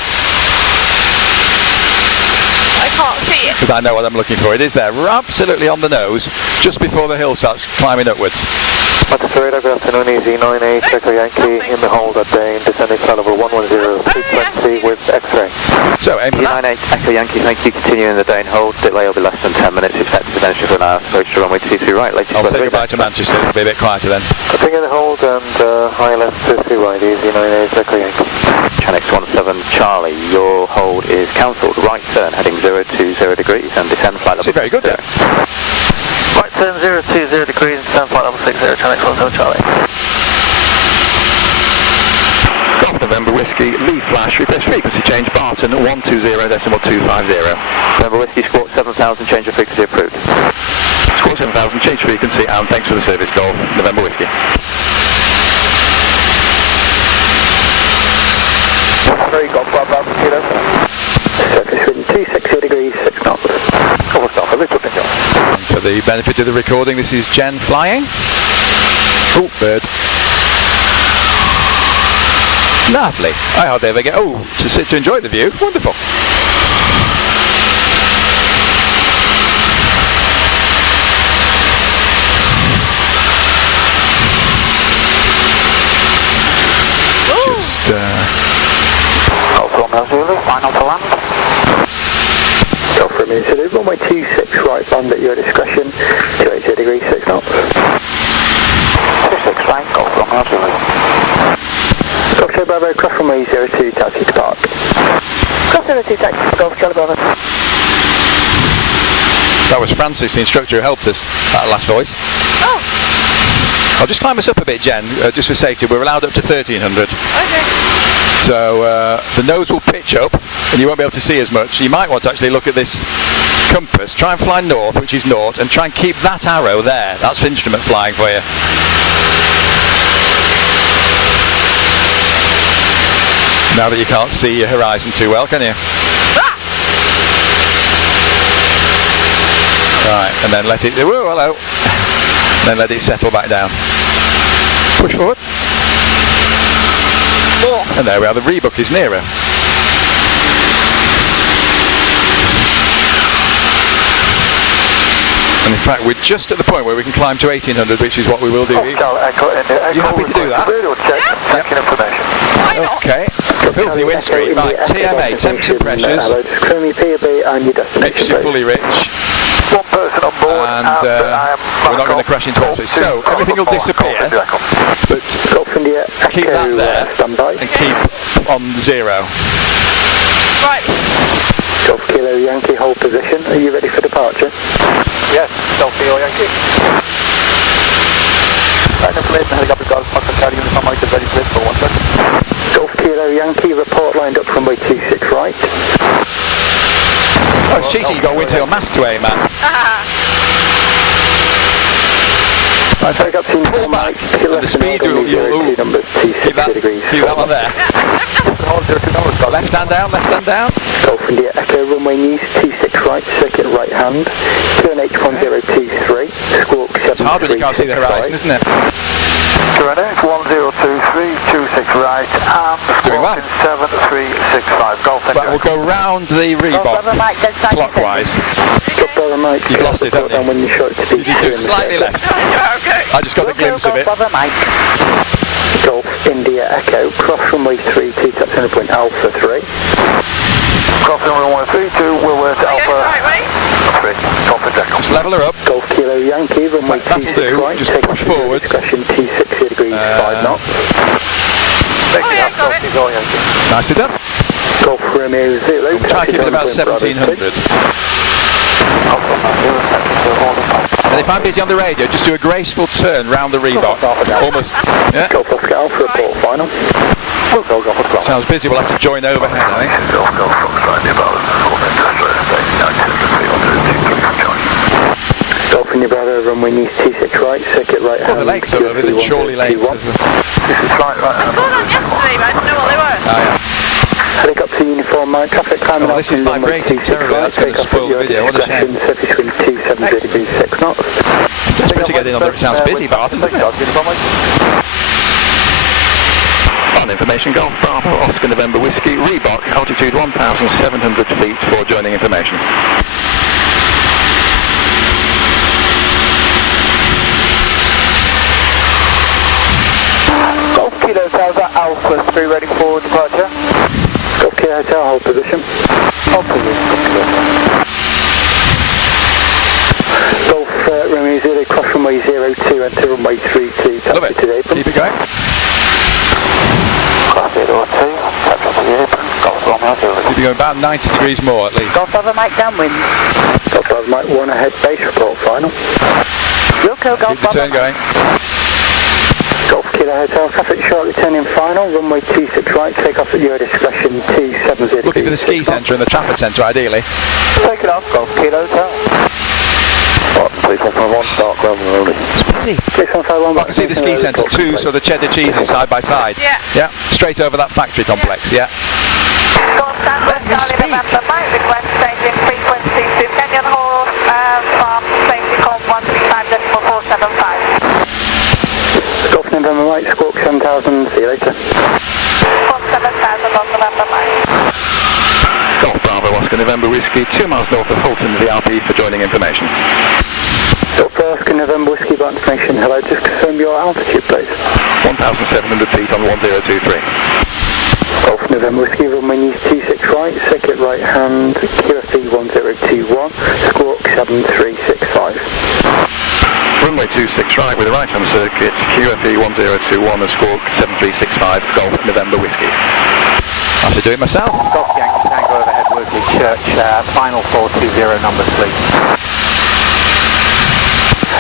I can't see it. Because I know what I'm looking for. It is there, absolutely on the nose, just before the hill starts climbing upwards. Radar, good afternoon, Easy 98, Echo Yankee, in the hold at Dane, descending flight level 110, 320 with X-ray. So, aim for that. 98, Echo Yankee, thank you, continue in the Dane hold, delay will be less than 10 minutes, expected eventually for an ILS approach to runway 23 right. Latest I'll weather say is goodbye to Manchester, it'll be a bit quieter then. Continue in the hold and high left 23 right, Easy 98, Echo Yankee. Channel 17 Charlie, your hold is cancelled, right turn, heading 020 degrees and descend flight level 60. Very good there. Right turn 020 degrees and descend flight level 60, Channel 17 Charlie. Golf November Whiskey, Lee Flash, request frequency change, Barton 120.250. November Whiskey, squawk 7000, change of frequency approved. Squawk 7000, change frequency, and thanks for the service, Golf November Whiskey. Very Golf Bravo, kilo. Surface wind 260 degrees, 6 knots. Cover stop, a little bit off. And for the benefit of the recording, this is Jen flying. Oh, bird. Lovely. I hardly ever get, to sit to enjoy the view. Wonderful. Just, final to land. Go for a minute, so there's runway 26 right, land at your discretion, 280 degrees, 6 knots. 26 right, go from Zulu. Golf Charlie Bravo, cross runway 02, taxi to park. Cross 02, taxi, Golf Charlie Bravo. that was Francis, the instructor who helped us, that last voice. Oh. I'll just climb us up a bit, Jen, just for safety. We're allowed up to 1300. Okay. So the nose will pitch up and you won't be able to see as much. You might want to actually look at this compass, try and fly north, which is north, and try and keep that arrow there. That's instrument flying for you. Now that you can't see your horizon too well, can you? Right, and then let it, whoa, hello. Then let it settle back down. Push forward. And there we are, the Reebok is nearer. And in fact, we're just at the point where we can climb to 1800, which is what we will do. Are you happy to do that? Yeah. Okay. Filthy windscreen. Right, TMA, temps and pressures. Mixture fully rich. One person on board. And we're not going to crash into anything. So everything will disappear, but keep that there and keep on 0. Right. Golf Kilo Yankee, hold position. Are you ready for departure? Yes, Golf Kilo Yankee. Right, information, helicopter Golf Foxtrot Charlie Uniform Mike is ready for this for 1 second. Golf Kilo Yankee, report lined up runway 26 right. Oh, it's cheating, you've got to win to your mast to aim at. Right, so I got to pull back, and the speed you'll keep that one there. Left hand down, left hand down. Golf India Echo, runway news 26 right, circuit right hand, QNH 1023, squawk 736. It's hard when you can't see the horizon, isn't it? QNH 1023, 26 right, and doing well. 7365, Golf India. But we'll go round the Reebok clockwise. You've lost it, haven't you? You need to slightly left. Okay. I just got a glimpse of it. Golf India Echo, cross runway 32, touch center point Alpha 3. Cross runway 32, we'll work to Alpha Right way. 3. Golf India Echo. Just level her up. Golf Kilo Yankee, runway 26 right, just take push off forwards. discretion 260 degrees 5 knots. Got it. Nicely done. Golf Romeo Zulu. We'll try and keep it about 1700. And if I'm busy on the radio, just do a graceful turn round the Reebok. Almost. Yeah. Golf Oscar Alpha report final. Sounds busy, we'll have to join overhead, I think. Golf India Bravo, runway news 26 right, circuit right hand. The lakes are over, the Chorley Lakes. This is right, I saw them yesterday, but I didn't know what they were. Oh, yeah. Helicopter uniform, traffic climbing Oh, this is vibrating terribly, that's going to spoil the video, what a shame. Surface wind 270 degrees 6 knots. Desperate to get in on there, it sounds busy, Barton, doesn't it? On information, Golf Bravo, Oscar November Whiskey, Reebok, altitude 1,700 feet for joining information. Golf Kilo Tower Alpha 3 ready for departure. Golf Kilo Hotel, hold position. Hold position. Golf Romeo Zulu, cross runway 02, enter runway 32, Love it. Keep it going. Class 02, touch up to the apron, Golf Romeo Zulu. Keep it going about 90 degrees more at least. Golf Bravo Mike downwind. Golf Bravo Mike 1 ahead, base report final. Wilco Golf Keep the turn going. Golf Kilo Hotel, traffic shortly turning final, runway 26 right, take off at your discretion 270. Looking for the ski centre and the Trafford Centre ideally. Take it off, Golf Kilo Hotel. Please 151, start ground only. It's busy. Please 151. I can see the ski centre, two sort of cheddar cheeses side by side. Yeah. Yeah, straight over that factory complex, yeah. Golf Stanford, Charlie November Mike, request changing frequency to Canyon Hall from safety call 135.475. Golf November Mike, squawk 7000, see you later. Squawk 7000 on November Mike. Golf Bravo, Oscar November Whiskey, 2 miles north of Fulton, the RP for joining information. Golf Oscar November Whiskey, got information. Hello, just confirm your altitude, please. 1,700 feet on 1023. Golf November Whiskey, runway news 26 right, circuit right hand, QFE 1021, squawk 7365. Runway 26 right with the right hand circuit, QFE 1021 and squawk 7365, Golf November Whiskey. I have to do it myself. Golf Yankee Tango overhead working church, final 420 number 3.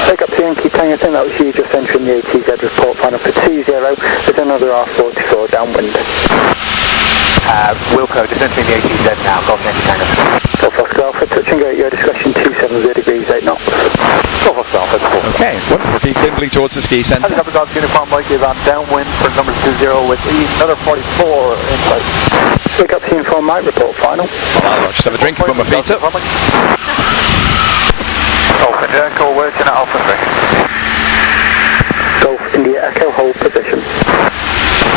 Take up to Yankee Tango, I think that was you just entering the ATZ report final for 20, there's another R44 downwind. Wilco, just entering the ATZ now, Golf Yankee Tango. Golf Oscar Alpha, touch and go at your discretion 270 degrees 8 knots. Golf Oscar Alpha, Okay, wonderful. Keep dimbling towards the ski centre. Helicopter Golf Uniform Mike, you're on downwind for number 20 with another 44 in place. Pick up to inform Mike, report final. Well, I'll just have a drink and put my feet up. Golf India Echo working at Alpha 3. Golf India Echo, hold position.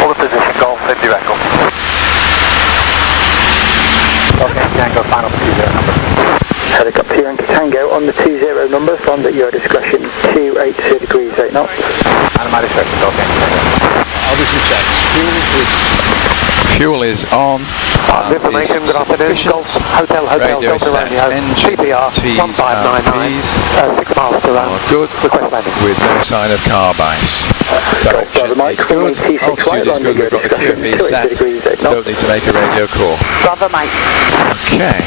Hold the position, Golf India Echo. Golf India Tango, final for 20 number. Helicopter Yankee Tango on the 20 number, land at your discretion, 280 degrees 8 knots. And my discretion, Golf Yankee Tango. I'll do some checks. Fuel is on. Information, good afternoon. Golf Hotel, Radio Delta set. Romeo, Engine CPR, T's 1599, 6 miles to run. Good. Request landing. With no sign of carb ice. Direction Mike, is good. T6 Altitude is good. We've got the QFE set. Don't need to make a radio call. Bravo Mike. Okay.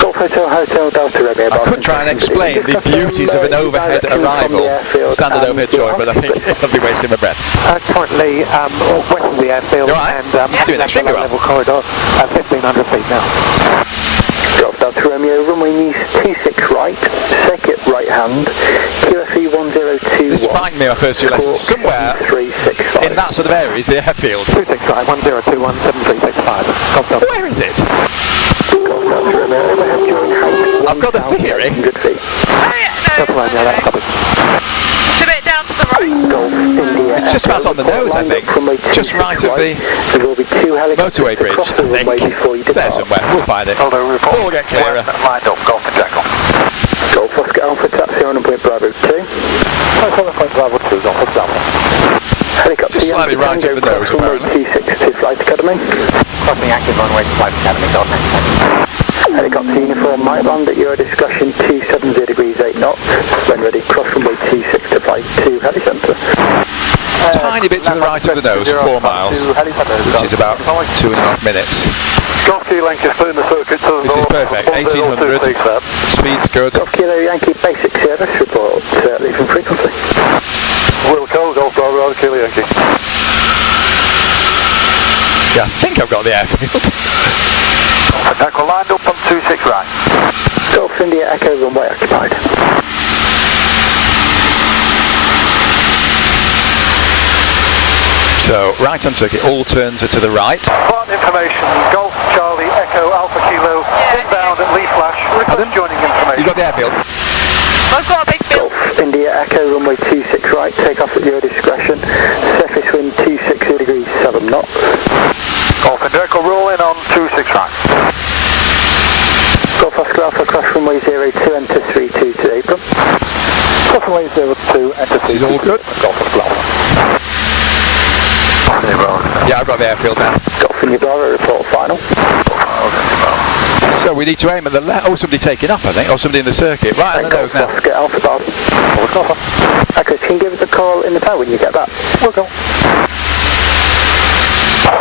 Golf Hotel, Delta Romeo. I could try and explain the beauties of an overhead arrival, standard overhead joint, but I think I'll be wasting my breath. Currently west of the airfield right? and Doing that extremely well. level corridor at 1500 feet now. Golf Delta Romeo, runway 26 right, circuit right hand, QFE 1021. This frightened me my first few lessons. Somewhere in that sort of area is the airfield. 26 right, 1021 7365. Golf Delta. Where is it? Golf Delta Romeo, overhead joint height. I've got a theory. 1,100 feet. Oh yeah, Delta Romeo, that's copy. it's a bit down to the right. Golf India. It's just about on the nose, I think. Just right of the There will be 2 helicopters motorway bridge, across the I runway think. before you It's there depart. somewhere. We'll find it. Although report. It'll all get clearer. Lined up, Golf India Echo. Golf Oscar Alpha taxi on point Bravo 2. 7.5 Bravo 2, Golf Oscar Alpha. Helicopter Just slightly Yankee right Tango, of the nose, cross runway apparently. 26 to Flight Academy. Crossing active runway to Flight Academy, Golf Yankee Tango. Helicopter uniform Mike, land at your discretion, 270 degrees 8 knots. When ready, cross runway 26 to Flight 2 Heli Centre. Tiny bit to the right of the nose, 4 miles, which is about 2.5 minutes. Golf Kilo Yankee split in the circuit to the This is north. perfect. 1800. 1026 there. Speed's good. Golf Kilo Yankee basic service report, leaving frequency. Wilco, Golf Bravo, Kilo Yankee. Yeah, I think I've got the airfield. Echo lined up on 26 right. Golf India Echo runway occupied. So, right hand circuit, all turns are to the right. Flight information, Golf Charlie Echo Alpha Kilo, inbound at Lee Flash. Request joining information. You got the airfield? I've got a big bill. Golf India Echo runway 26 right, take off at your discretion. Surface wind 260 degrees 7 knots. Golf India Echo roll in on 26 right. Golf Oscar Alpha cross runway 02, enter 32 to apron. Cross runway 02, enter 32. This is all good? Golf Oscar Alpha. Yeah, I've got the airfield now. Golf India Bravo report final. So we need to aim at the left. Oh, somebody taking up, I think. Or somebody in the circuit. Right on the nose now. Oscar Alpha Barton. Okay, can you give us a call in the tower when you get back? We'll go.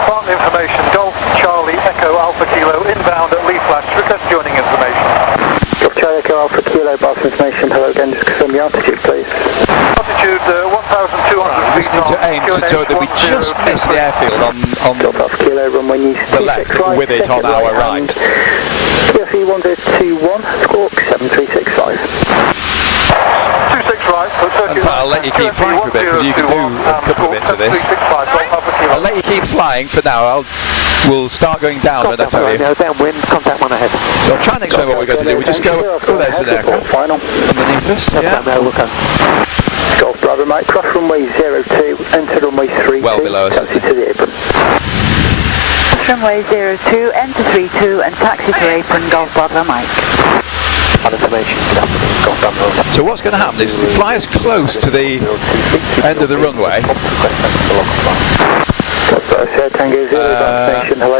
Flight information, Golf Charlie Echo Alpha Kilo, inbound at Lee Flash. Request joining information. Golf Charlie Echo Alpha Kilo Barton information. Hello again, just confirm the altitude, please. Altitude 1,200 Just feet. need to aim so that we just miss the airfield on Golf Alpha Kilo runway the left with it on our right. QFE 1021, squawk 7365. 26 right, so circuit. In fact, I'll let you keep flying for a bit, because you can do a couple of bits of this. I'll let you keep flying for now. We'll start going down when I tell you. Downwind, contact one ahead. So I'll try and explain what we're going to do. We just go, oh, there's an aircraft Final. underneath us. Yeah. Golf Bravo Mike, cross runway 02, enter runway 32. Well below us, Taxi to the apron. Runway 02, enter 32 and taxi to apron, Golf Bravo Mike. So what's going to happen is fly us close to the end of the runway.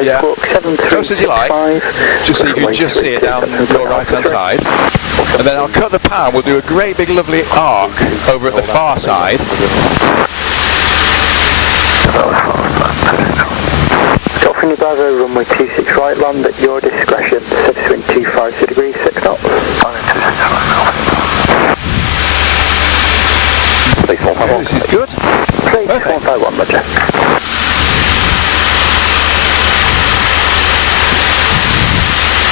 Yeah. Close as you like, just so you can just see it down your right hand side. And then I'll cut the power, we'll do a great big lovely arc over at the far side. Golf India Bravo, runway 26 right, land at your discretion, surface wind 250 degrees 6 knots. Okay, this is good. Please, 151, Roger.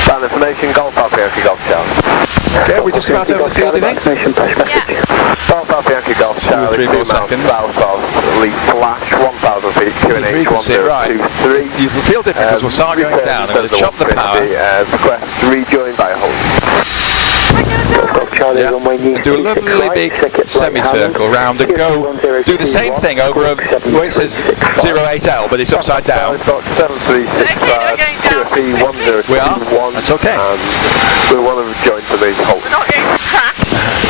Flight information, Golf Alpha, Golf Charlie. Okay, we're just about over the field, I think. South Yankee Golf Charlie, 3 more seconds. South of Lee Flash, 1,000 feet, QNH 1023. You can feel different because we'll start going down. I'm going to chop the power. Request rejoin by hold. Yeah. Do a lovely big semicircle round and go do the same thing over where it says 08L but it's upside down. We are? That's okay. We want to join to the hold. Not going to crash.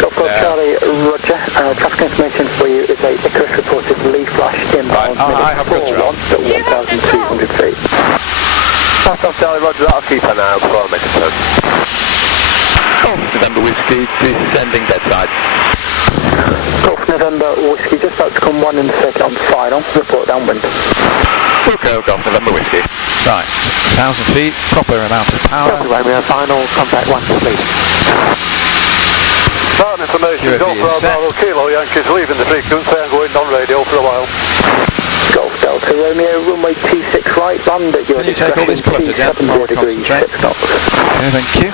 Golf Charlie, Roger. Traffic information for you is a Icarus reported Lee Flash inbound. I have good drill. At 1,200 feet. South Charlie, Roger, that'll keep an eye out before I make a turn. November Whiskey, descending dead side. Golf November Whiskey, just about to come one in the circuit on final. Report downwind. Okay, Golf November Whiskey. Right, 1,000 feet, proper amount of power. Romeo, final, contact 1 complete. Barton information, Golf Bravo Kilo, Yankees leaving the frequency and going non-radio for a while. Golf Delta Romeo, runway 26 right, land at your Can you take all this clutter, Jen? Or concentrate? Okay, thank you.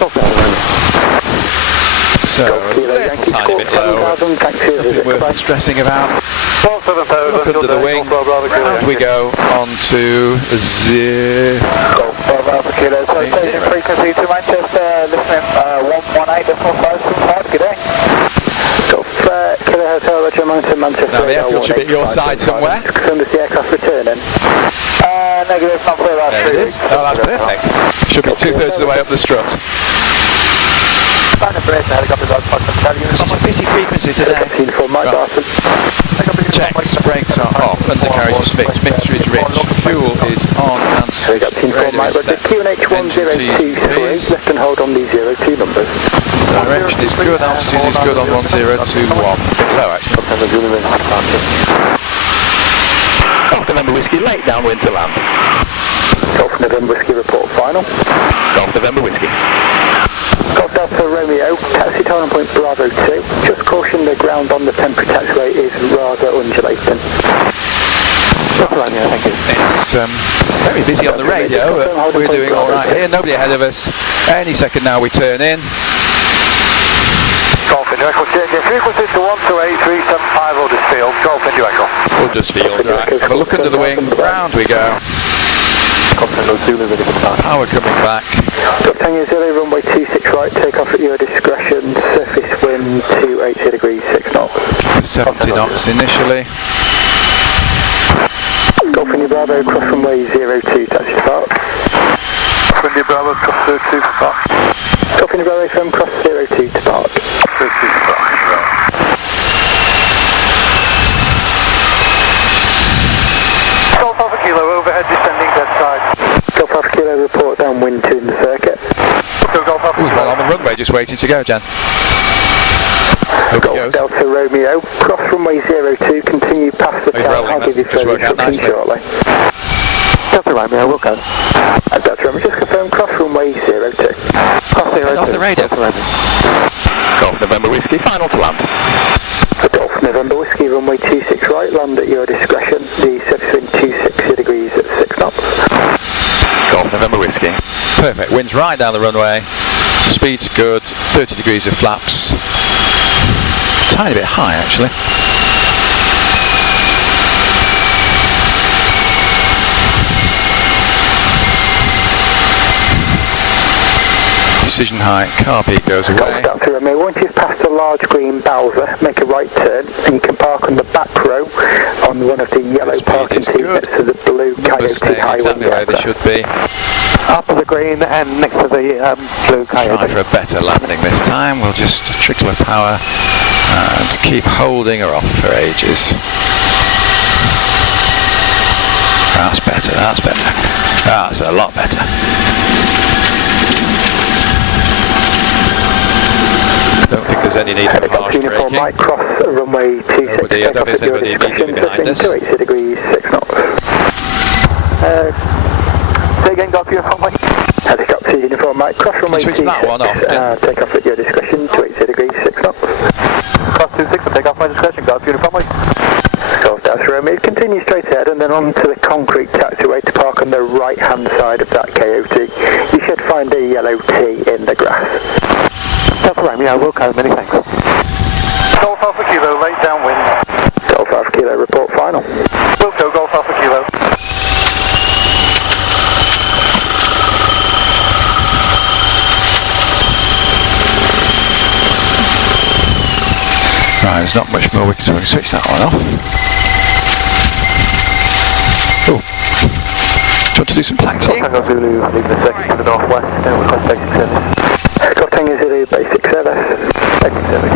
So, a little tiny bit low. Nothing worth stressing about. Look under the wing. Round we go on to 0. Golf Bravo Kilo, station frequency to Manchester, listening 118.525, good day. Golf Kilo Hotel, Roger, Mountain, Manchester. Now the airfield should be at your side somewhere. Confirm the aircraft returning. Negative, not clear, There it is. Oh, that's perfect. Should be 2/3 of the way up the strut. Such a busy frequency today. Right. Checks, brakes are off, undercarriage is fixed, mixture is rich, fuel is on and switched, radio is set, engine T's, left and hold on the 02 numbers. direction is good, altitude is good on 1021, a bit low actually. Golf November Whiskey, late downwind to land. Golf November Whiskey report final. Golf November Whiskey. Golf Delta Romeo, taxi turning point Bravo 2. Just caution the ground on the temporary taxiway is rather undulating. Thank you. It's very busy on the radio, but we're doing alright here, nobody ahead of us. Any second now we turn in. Golf India Echo, changing frequency to 128.375 Huddersfield, Golf India Echo. Huddersfield, right. Have a look under the wing, round we go. Power coming back. Tango Zulu, runway 26 right, take off at your discretion, surface wind 280 degrees, 6 knots. 70 knots initially. Golf India Bravo, cross runway 02, taxi to park. Golf India Bravo, cross 02 to park. Golf India Bravo, firm cross 02 to park. 02 to park, right. Golf Alpha Kilo, overhead descending dead side. Golf Alpha Kilo, report downwind 2 in the circuit. Golf Alpha Ooh, well on the runway, just waiting to go, Jen. Golf Delta Romeo, cross runway 02, continue past the town. I'll give you further instructions shortly. Delta Romeo, we'll go. Delta Romeo, just confirm cross runway 02. Cross 02. Off the radio. Golf November Whiskey, final to land. Golf November Whiskey, runway 26 right, land at your discretion. The surface wind 260 degrees at 6 knots. Golf November Whiskey. Perfect, wind's right down the runway. Speed's good, 30 degrees of flaps. Tiny bit high actually. Decision height, car peak goes away. Dr. Romeo, once you've passed the large green Bowser, make a right turn and you can park on the back row on one of the yellow parking seats next to the blue Coyote Highway. Exactly where they should be. Up of the green and next to the blue Coyote. Try for a better landing this time. We'll just trickle of power and keep holding her off for ages. That's better, that's better. That's a lot better. Don't think there's any need for harsh braking. Right cross runway 26. I don't think there's anybody immediately behind us. 280 degrees, 6 knots. Say again, Golf Uniform Mike. Helicopter Uniform Mike, cross runway 26. Switch that one off, take off at your discretion, 280 degrees, 6 knots. Cross 26 and take off my discretion, Golf Uniform Mike. Golf Delta Romeo, continue straight ahead and then on to the concrete taxiway to park on the right hand side of that Coyote. You should find a yellow T in the grass. Delta Romeo, Wilco, many thanks. Golf Alpha Kilo, late downwind. Golf Alpha Kilo, report final. Wilco, Golf Alpha Kilo. Right, there's not much more we can switch that one off. Oh. Do you want to do some taxiing? Tango Zulu, leaving the second to the northwest, and request basic service. Golf Tango Zulu, basic service. Basic service.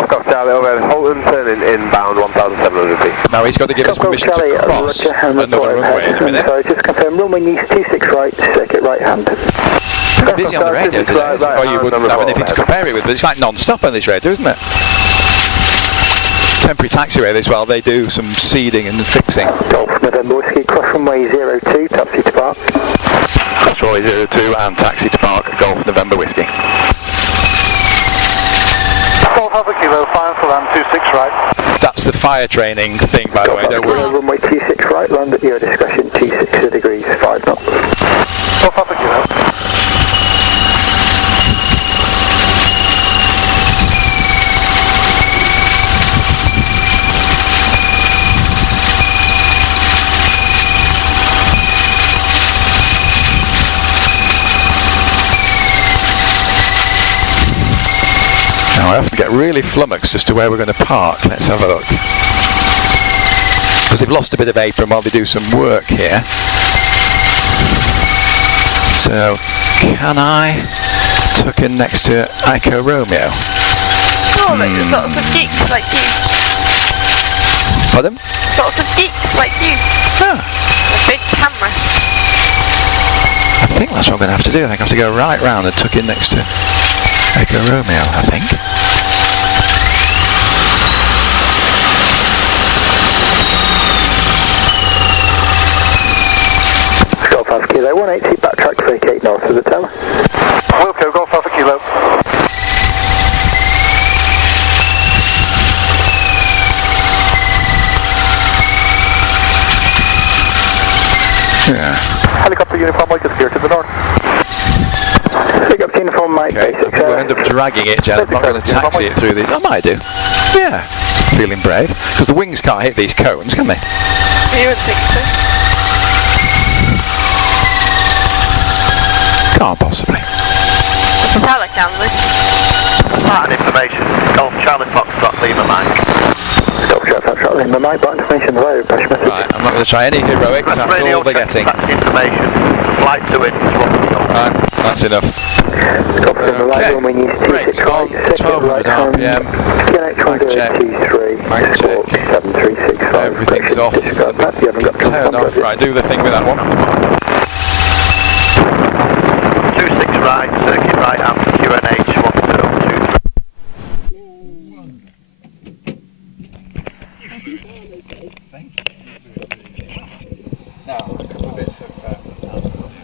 Off Golf Charlie, over Holton, turning inbound 1,700 feet. Now he's got to give us permission to cross another runway in a minute. Sorry, just confirm runway east 26 right, circuit right hand. Busy on the radio today, or you wouldn't have anything to compare it with, but it's like non-stop on this radio, isn't it? Temporary taxiway as well, they do some seeding and fixing. Golf November Whiskey, cross runway 02, taxi to park. Cross runway 02 and taxi to park, Golf November Whiskey. Golf Alpha Kilo, fire for land 26 right. That's the fire training thing, by the way, don't worry. Runway 26 right, land at your discretion, 26 degrees, 5 knots. Golf Alpha Kilo. Now I often get really flummoxed as to where we're going to park. Let's have a look. Because they've lost a bit of apron while they do some work here. So, can I tuck in next to Echo Romeo? Oh, look, there's lots of geeks like you. Pardon? Lots of geeks like you. Ah, A big camera. I think that's what I'm going to have to do. I think I have to go right round and tuck in next to Echo Romeo, I think. Golf Alpha Kilo, 180, backtrack 38 north of the tower. Wilco, Golf Alpha Kilo. Yeah. Helicopter uniform white is clear to the north. Pick up uniform Mike, Okay, I basic think we'll end up dragging it, Jen. I'm not going to taxi it through these. I might do. Yeah. Feeling brave. Because the wings can't hit these cones, can they? You would think so. Can't possibly. The propeller can, though. Barton information, Golf Charlie Foxtrot, Lima Mike. Golf Charlie Foxtrot, Lima Mike, Barton information, the low pressure message. Right, I'm not going to try any heroics, that's all they're getting. Information, flight to it, Right, that's enough. Golf Lima Light, runway news 26 right, second right hand. RPM. Mic check. 23, Mic check. 7365. Everything's off. Turn off. Right, do the thing with that one. 26 right, circuit right hand, QNH 1023. Now, a couple of bits of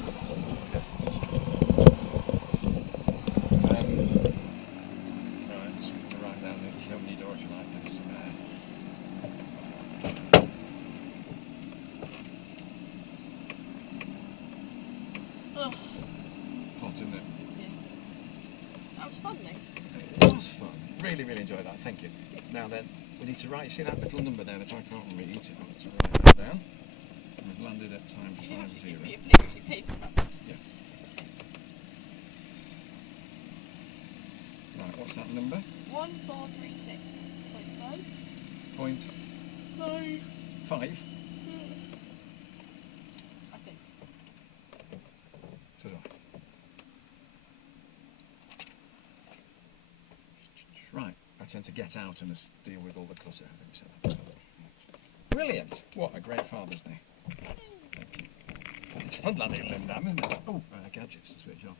really enjoyed that, thank you. Now then, we need to write, see that little number there that I can't read, I want to write that down. We've landed at time 50. Yeah. Right, what's that number? 1436.5. Point? 5? I think. Right, I tend to get out and deal with all the clutter. So brilliant! What a great Father's Day. It's fun landing at Lymm Dam, isn't it? Oh, gadgets to switch off.